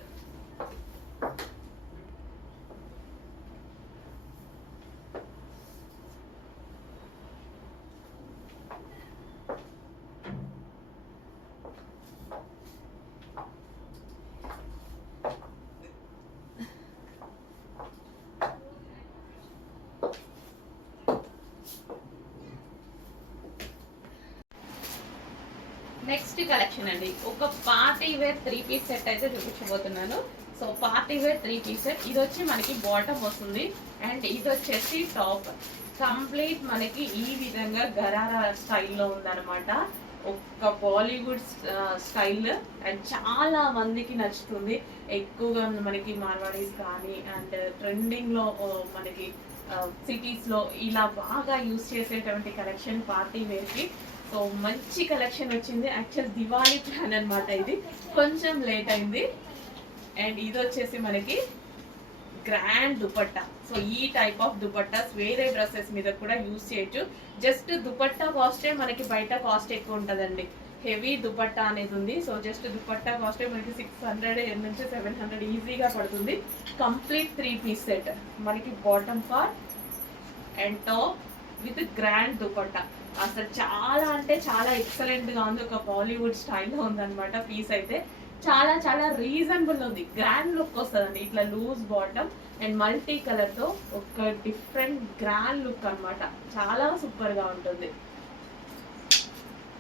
నెక్స్ట్ కలెక్షన్ అండి, ఒక పార్టీ వేర్ 3 పీస్ సెట్ అయితే చూపించబోతున్నాను. So party wear 3 piece set, ఇది వచ్చి మనకి బాటమ్ వస్తుంది అండ్ ఇది వచ్చేసి టాప్. కంప్లీట్ మనకి ఈ విధంగా గరారా స్టైల్లో ఉందన్నమాట. ఒక బాలీవుడ్ స్టైల్ అండ్ చాలా మందికి నచ్చుతుంది. ఎక్కువగా మనకి మార్వాడీస్ కానీ అండ్ ట్రెండింగ్లో మనకి సిటీస్లో ఇలా బాగా యూస్ చేసేటువంటి కలెక్షన్ పార్టీ వేర్కి. సో మంచి కలెక్షన్ వచ్చింది. యాక్చువల్ దివాళీ ప్లాన్ అనమాట, ఇది కొంచెం లేట్ అయింది. అండ్ ఇది వచ్చేసి మనకి గ్రాండ్ దుపట్టా. సో ఈ టైప్ ఆఫ్ దుపట్టాస్ వేరే డ్రెస్సెస్ మీద కూడా యూస్ చేయొచ్చు. జస్ట్ దుపట్టా కాస్టే మనకి బయట కాస్ట్ ఎక్కువ ఉంటుందండి. హెవీ దుపట్టా అనేది ఉంది. సో జస్ట్ దుపట్టా కాస్టే మనకి 600 నుంచి 700 ఈజీగా పడుతుంది. కంప్లీట్ 3 పీస్ సెట్, మనకి bottom part and top with grand dupatta. అసలు చాలా అంటే చాలా ఎక్సలెంట్గా ఉంది. ఒక బాలీవుడ్ స్టైల్లో ఉందన్నమాట. పీస్ అయితే చాలా చాలా రీజనబుల్ ఉంది. గ్రాండ్ లుక్ వస్తుందండి. ఇట్లా లూజ్ బాటమ్ అండ్ మల్టీ కలర్తో ఒక డిఫరెంట్ గ్రాండ్ లుక్ అనమాట. చాలా సూపర్గా ఉంటుంది.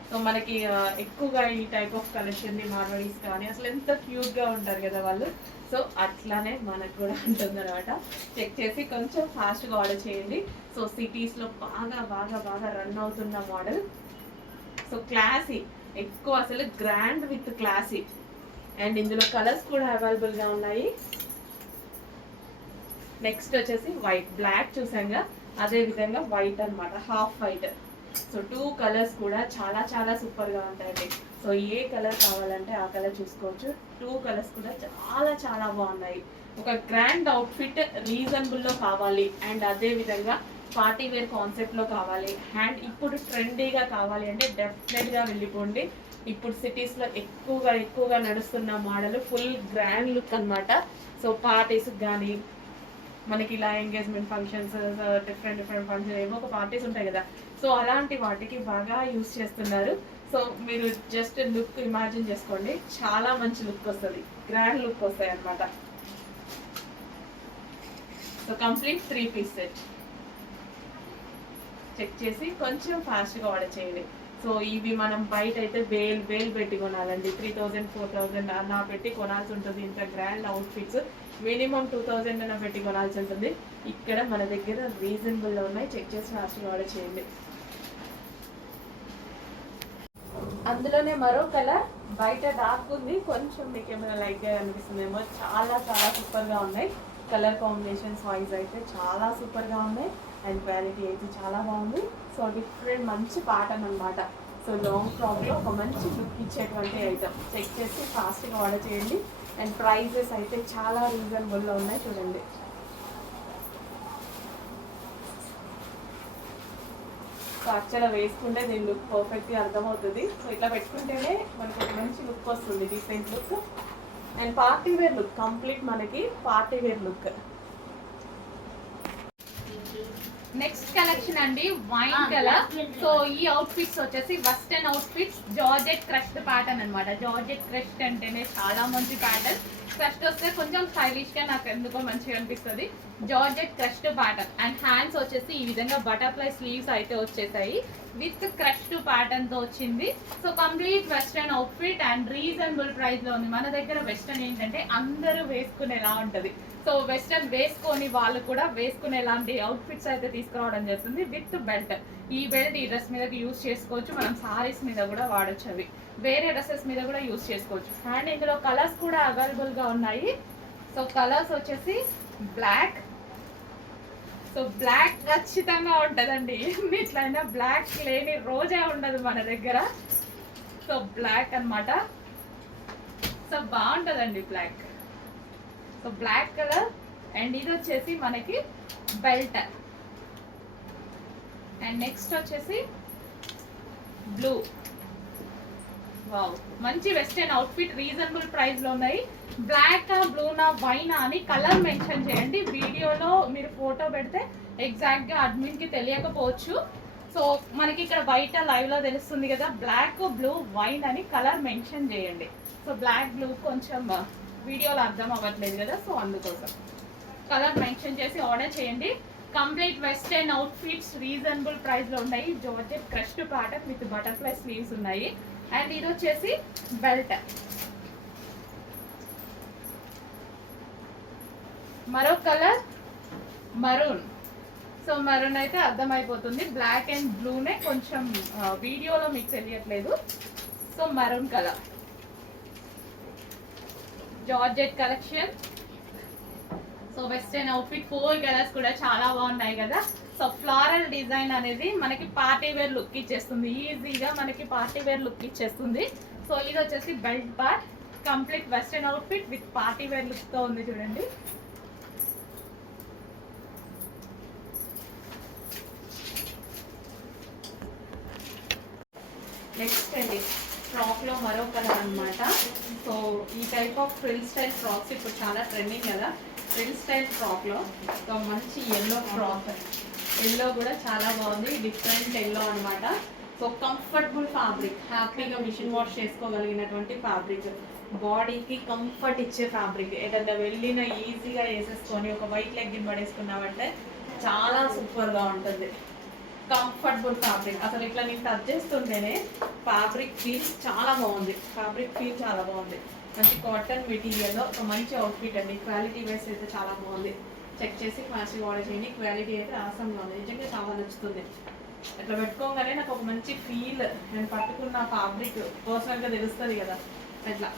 సో మనకి ఎక్కువగా ఈ టైప్ ఆఫ్ కలెక్షన్ని మార్వడీస్ కానీ అసలు ఎంత క్యూట్గా ఉంటారు కదా వాళ్ళు. సో అట్లానే మనకు కూడా ఉంటుంది అనమాట. చెక్ చేసి కొంచెం ఫాస్ట్గా ఆర్డర్ చేయండి. సో సిటీస్లో బాగా బాగా బాగా రన్ అవుతున్న మోడల్. సో క్లాసీ, ఎక్కువ అసలు గ్రాండ్ విత్ క్లాసీ. అండ్ ఇందులో కలర్స్ కూడా అవైలబుల్గా ఉన్నాయి. నెక్స్ట్ వచ్చేసి వైట్, బ్లాక్ చూసాంగా, అదే విధంగా వైట్ అనమాట, హాఫ్ వైట్. సో 2 కలర్స్ కూడా చాలా చాలా సూపర్గా ఉంటాయండి. సో ఏ కలర్ కావాలంటే ఆ కలర్ చూసుకోవచ్చు. 2 కలర్స్ కూడా చాలా చాలా బాగున్నాయి. ఒక గ్రాండ్ అవుట్ఫిట్ రీజనబుల్లో కావాలి అండ్ అదే విధంగా పార్టీ వేర్ కాన్సెప్ట్లో కావాలి అండ్ ఇప్పుడు ట్రెండీగా కావాలి అంటే డెఫినెట్గా వెళ్ళిపోండి. ఇప్పుడు సిటీస్లో ఎక్కువగా నడుస్తున్న మోడల్ ఫుల్ గ్రాండ్ లుక్ అనమాట. సో పార్టీస్కి కానీ మనకి ఇలా ఎంగేజ్మెంట్ ఫంక్షన్స్, డిఫరెంట్ ఫంక్షన్, ఏమో ఒక పార్టీస్ ఉంటాయి కదా. సో అలాంటి వాటికి బాగా యూస్ చేస్తున్నారు. సో మీరు జస్ట్ లుక్ ఇమాజిన్ చేసుకోండి, చాలా మంచి లుక్ వస్తుంది, గ్రాండ్ లుక్ వస్తాయి అనమాట. So complete 3 piece set. Check చేసి కొంచెం ఫాస్ట్గా ఆర్డర్ చేయండి. సో ఇవి మనం బయట అయితే వేలు పెట్టి కొనాలండి. 3000 4000 అలా పెట్టి కొనాల్సి ఉంటుంది. ఇంత గ్రాండ్ అవుట్ఫిట్స్ మినిమం 2000 అన్న పెట్టి కొనాల్సి ఉంటుంది. ఇక్కడ మన దగ్గర రీజనబుల్లో ఉన్నాయి. చెక్ చేసి ఫాస్ట్గా ఆర్డర్ చేయండి. అందులోనే మరో కలర్, బయట డార్క్ ఉంది, కొంచెం మీకు ఏమైనా లైట్గా అనిపిస్తుందేమో. చాలా చాలా సూపర్గా ఉన్నాయి. కలర్ కాంబినేషన్స్ వైజ్ అయితే చాలా సూపర్గా ఉన్నాయి అండ్ క్వాలిటీ అయితే చాలా బాగుంది. సో డిఫరెంట్ మంచి ప్యాటర్న్ అనమాట. సో లాంగ్ ఫ్రాక్లో ఒక మంచి లుక్ ఇచ్చేటువంటి ఐటమ్. చెక్ చేసి ఫాస్ట్గా ఆర్డర్ చేయండి. అండ్ ప్రైజెస్ అయితే చాలా రీజనబుల్లో ఉన్నాయి, చూడండి. సో యాక్చువల్గా వేసుకుంటే దీని లుక్ పర్ఫెక్ట్గా అర్థమవుతుంది. సో ఇట్లా పెట్టుకుంటేనే మనకి ఒక మంచి లుక్ వస్తుంది, decent look and party wear look. Complete మనకి party wear look. Next collection అండి, వైన్ కలర్. సో ఈ అవుట్ఫిట్స్ వచ్చేసి western outfits, georgette crushed pattern అనమాట. జార్జెట్ క్రష్డ్ అంటేనే చాలా మంచి ప్యాటర్న్. క్రష్డ్ వస్తే కొంచెం స్టైలిష్ గా నాకు ఎందుకో మంచిగా అనిపిస్తుంది. Georgette crushed pattern and hands వచ్చేసి ఈ విధంగా బటర్ఫ్లై స్లీవ్స్ అయితే వచ్చేసాయి విత్ క్రష్డ్ ప్యాటర్న్ తో వచ్చింది. So complete western outfit and reasonable price లో ఉంది. మన దగ్గర వెస్టర్న్ ఏంటంటే అందరూ వేసుకునేలా ఉంటది. సో వెస్టర్న్ వేసుకొని వాళ్ళు కూడా వేసుకునేలాంటి అవుట్ఫిట్స్ అయితే తీసుకురావడం జరుగుతుంది విత్ బెల్ట్. ఈ బెల్ట్ ఈ డ్రెస్ మీద యూస్ చేసుకోవచ్చు, మనం సారీస్ మీద కూడా వాడచ్చు, అవి వేరే డ్రెస్సెస్ మీద కూడా యూస్ చేసుకోవచ్చు. అండ్ ఇందులో కలర్స్ కూడా అవైలబుల్గా ఉన్నాయి. సో కలర్స్ వచ్చేసి బ్లాక్. సో బ్లాక్ ఖచ్చితంగా ఉంటుందండి, ఎన్నిట్లయినా బ్లాక్ లేని రోజే ఉండదు మన దగ్గర. సో బ్లాక్ అన్నమాట. సో బాగుంటుందండి black. So black colour. And ఇది వచ్చేసి మనకి బెల్ట్. అండ్ నెక్స్ట్ వచ్చేసి బ్లూ. వావ్, మంచి వెస్టర్న్ అవుట్ఫిట్ రీజనబుల్ ప్రైస్ లో ఉన్నాయి. బ్లాక్ బ్లూనా వైనా అని కలర్ మెన్షన్ చేయండి. వీడియోలో మీరు ఫోటో పెడితే ఎగ్జాక్ట్ గా అడ్మిన్ కి తెలియకపోవచ్చు. సో మనకి ఇక్కడ బయట లైవ్ లో తెలుస్తుంది కదా, బ్లాక్ బ్లూ వైన్ అని కలర్ మెన్షన్ చేయండి. సో బ్లాక్ బ్లూ కొంచెం వీడియోలో అర్థం అవ్వట్లేదు కదా, సో అందుకోసం కలర్ మెన్షన్ చేసి ఆర్డర్ చేయండి. Complete western outfits reasonable price లో ఉన్నాయి. Georgette crushed pattern with butterfly sleeves ఉన్నాయి. అండ్ ఇది వచ్చేసి బెల్ట్. మరో కలర్ మరూన్. సో మరూన్ అయితే అర్థమైపోతుంది, బ్లాక్ అండ్ బ్లూనే కొంచెం వీడియోలో మీకు తెలియట్లేదు. So maroon colour georgette collection. So western outfit 4 colours కూడా చాలా బాగున్నాయి కదా. సో ఫ్లారల్ డిజైన్ అనేది మనకి పార్టీ వేర్ లుక్ ఇచ్చేస్తుంది, ఈజీగా మనకి పార్టీ వేర్ లుక్ ఇచ్చేస్తుంది. సో ఇది వచ్చేసి belt part. Complete western outfit with party wear look తో ఉంది చూడండి. నెక్స్ట్ అండి ఫ్రాక్ లో మరో కలర్ అన్నమాట. సో ఈ type of frill style frocks ఇప్పుడు చాలా ట్రెండింగ్ కదా. ఫ్రిల్ స్టైల్ ఫ్రాక్ లో సో మంచి ఎల్లో ఫ్రాక్. ఎల్లో కూడా చాలా బాగుంది, డిఫరెంట్ ఎల్లో అన్నమాట. సో కంఫర్టబుల్ ఫ్యాబ్రిక్, హ్యాపీగా మిషన్ వాష్ చేసుకోగలిగినటువంటి ఫ్యాబ్రిక్, బాడీకి కంఫర్ట్ ఇచ్చే ఫ్యాబ్రిక్. ఏదైనా వెళ్ళినా ఈజీగా వేసేసుకొని ఒక వైట్ లెగ్గిన్ పడేసుకున్నామంటే చాలా సూపర్గా ఉంటుంది. Comfortable fabric. అసలు ఇట్లా నేను టచ్ చేస్తుంటేనే ఫ్యాబ్రిక్ ఫీల్ చాలా బాగుంది. ఫ్యాబ్రిక్ ఫీల్ చాలా బాగుంది. మంచి కాటన్ మెటీరియల్లో ఒక మంచి అవుట్ఫిట్ అండి. క్వాలిటీ వైస్ అయితే చాలా బాగుంది. చెక్ చేసి క్లాసిక్ ఆర్డర్ చేయండి. క్వాలిటీ అయితే ఆసంగా ఉంది, నిజంగా చాలా నచ్చుతుంది. ఇట్లా పెట్టుకోగానే నాకు ఒక మంచి ఫీల్, నేను పట్టుకున్న ఫ్యాబ్రిక్ పర్సనల్గా తెలుస్తుంది కదా. అట్లా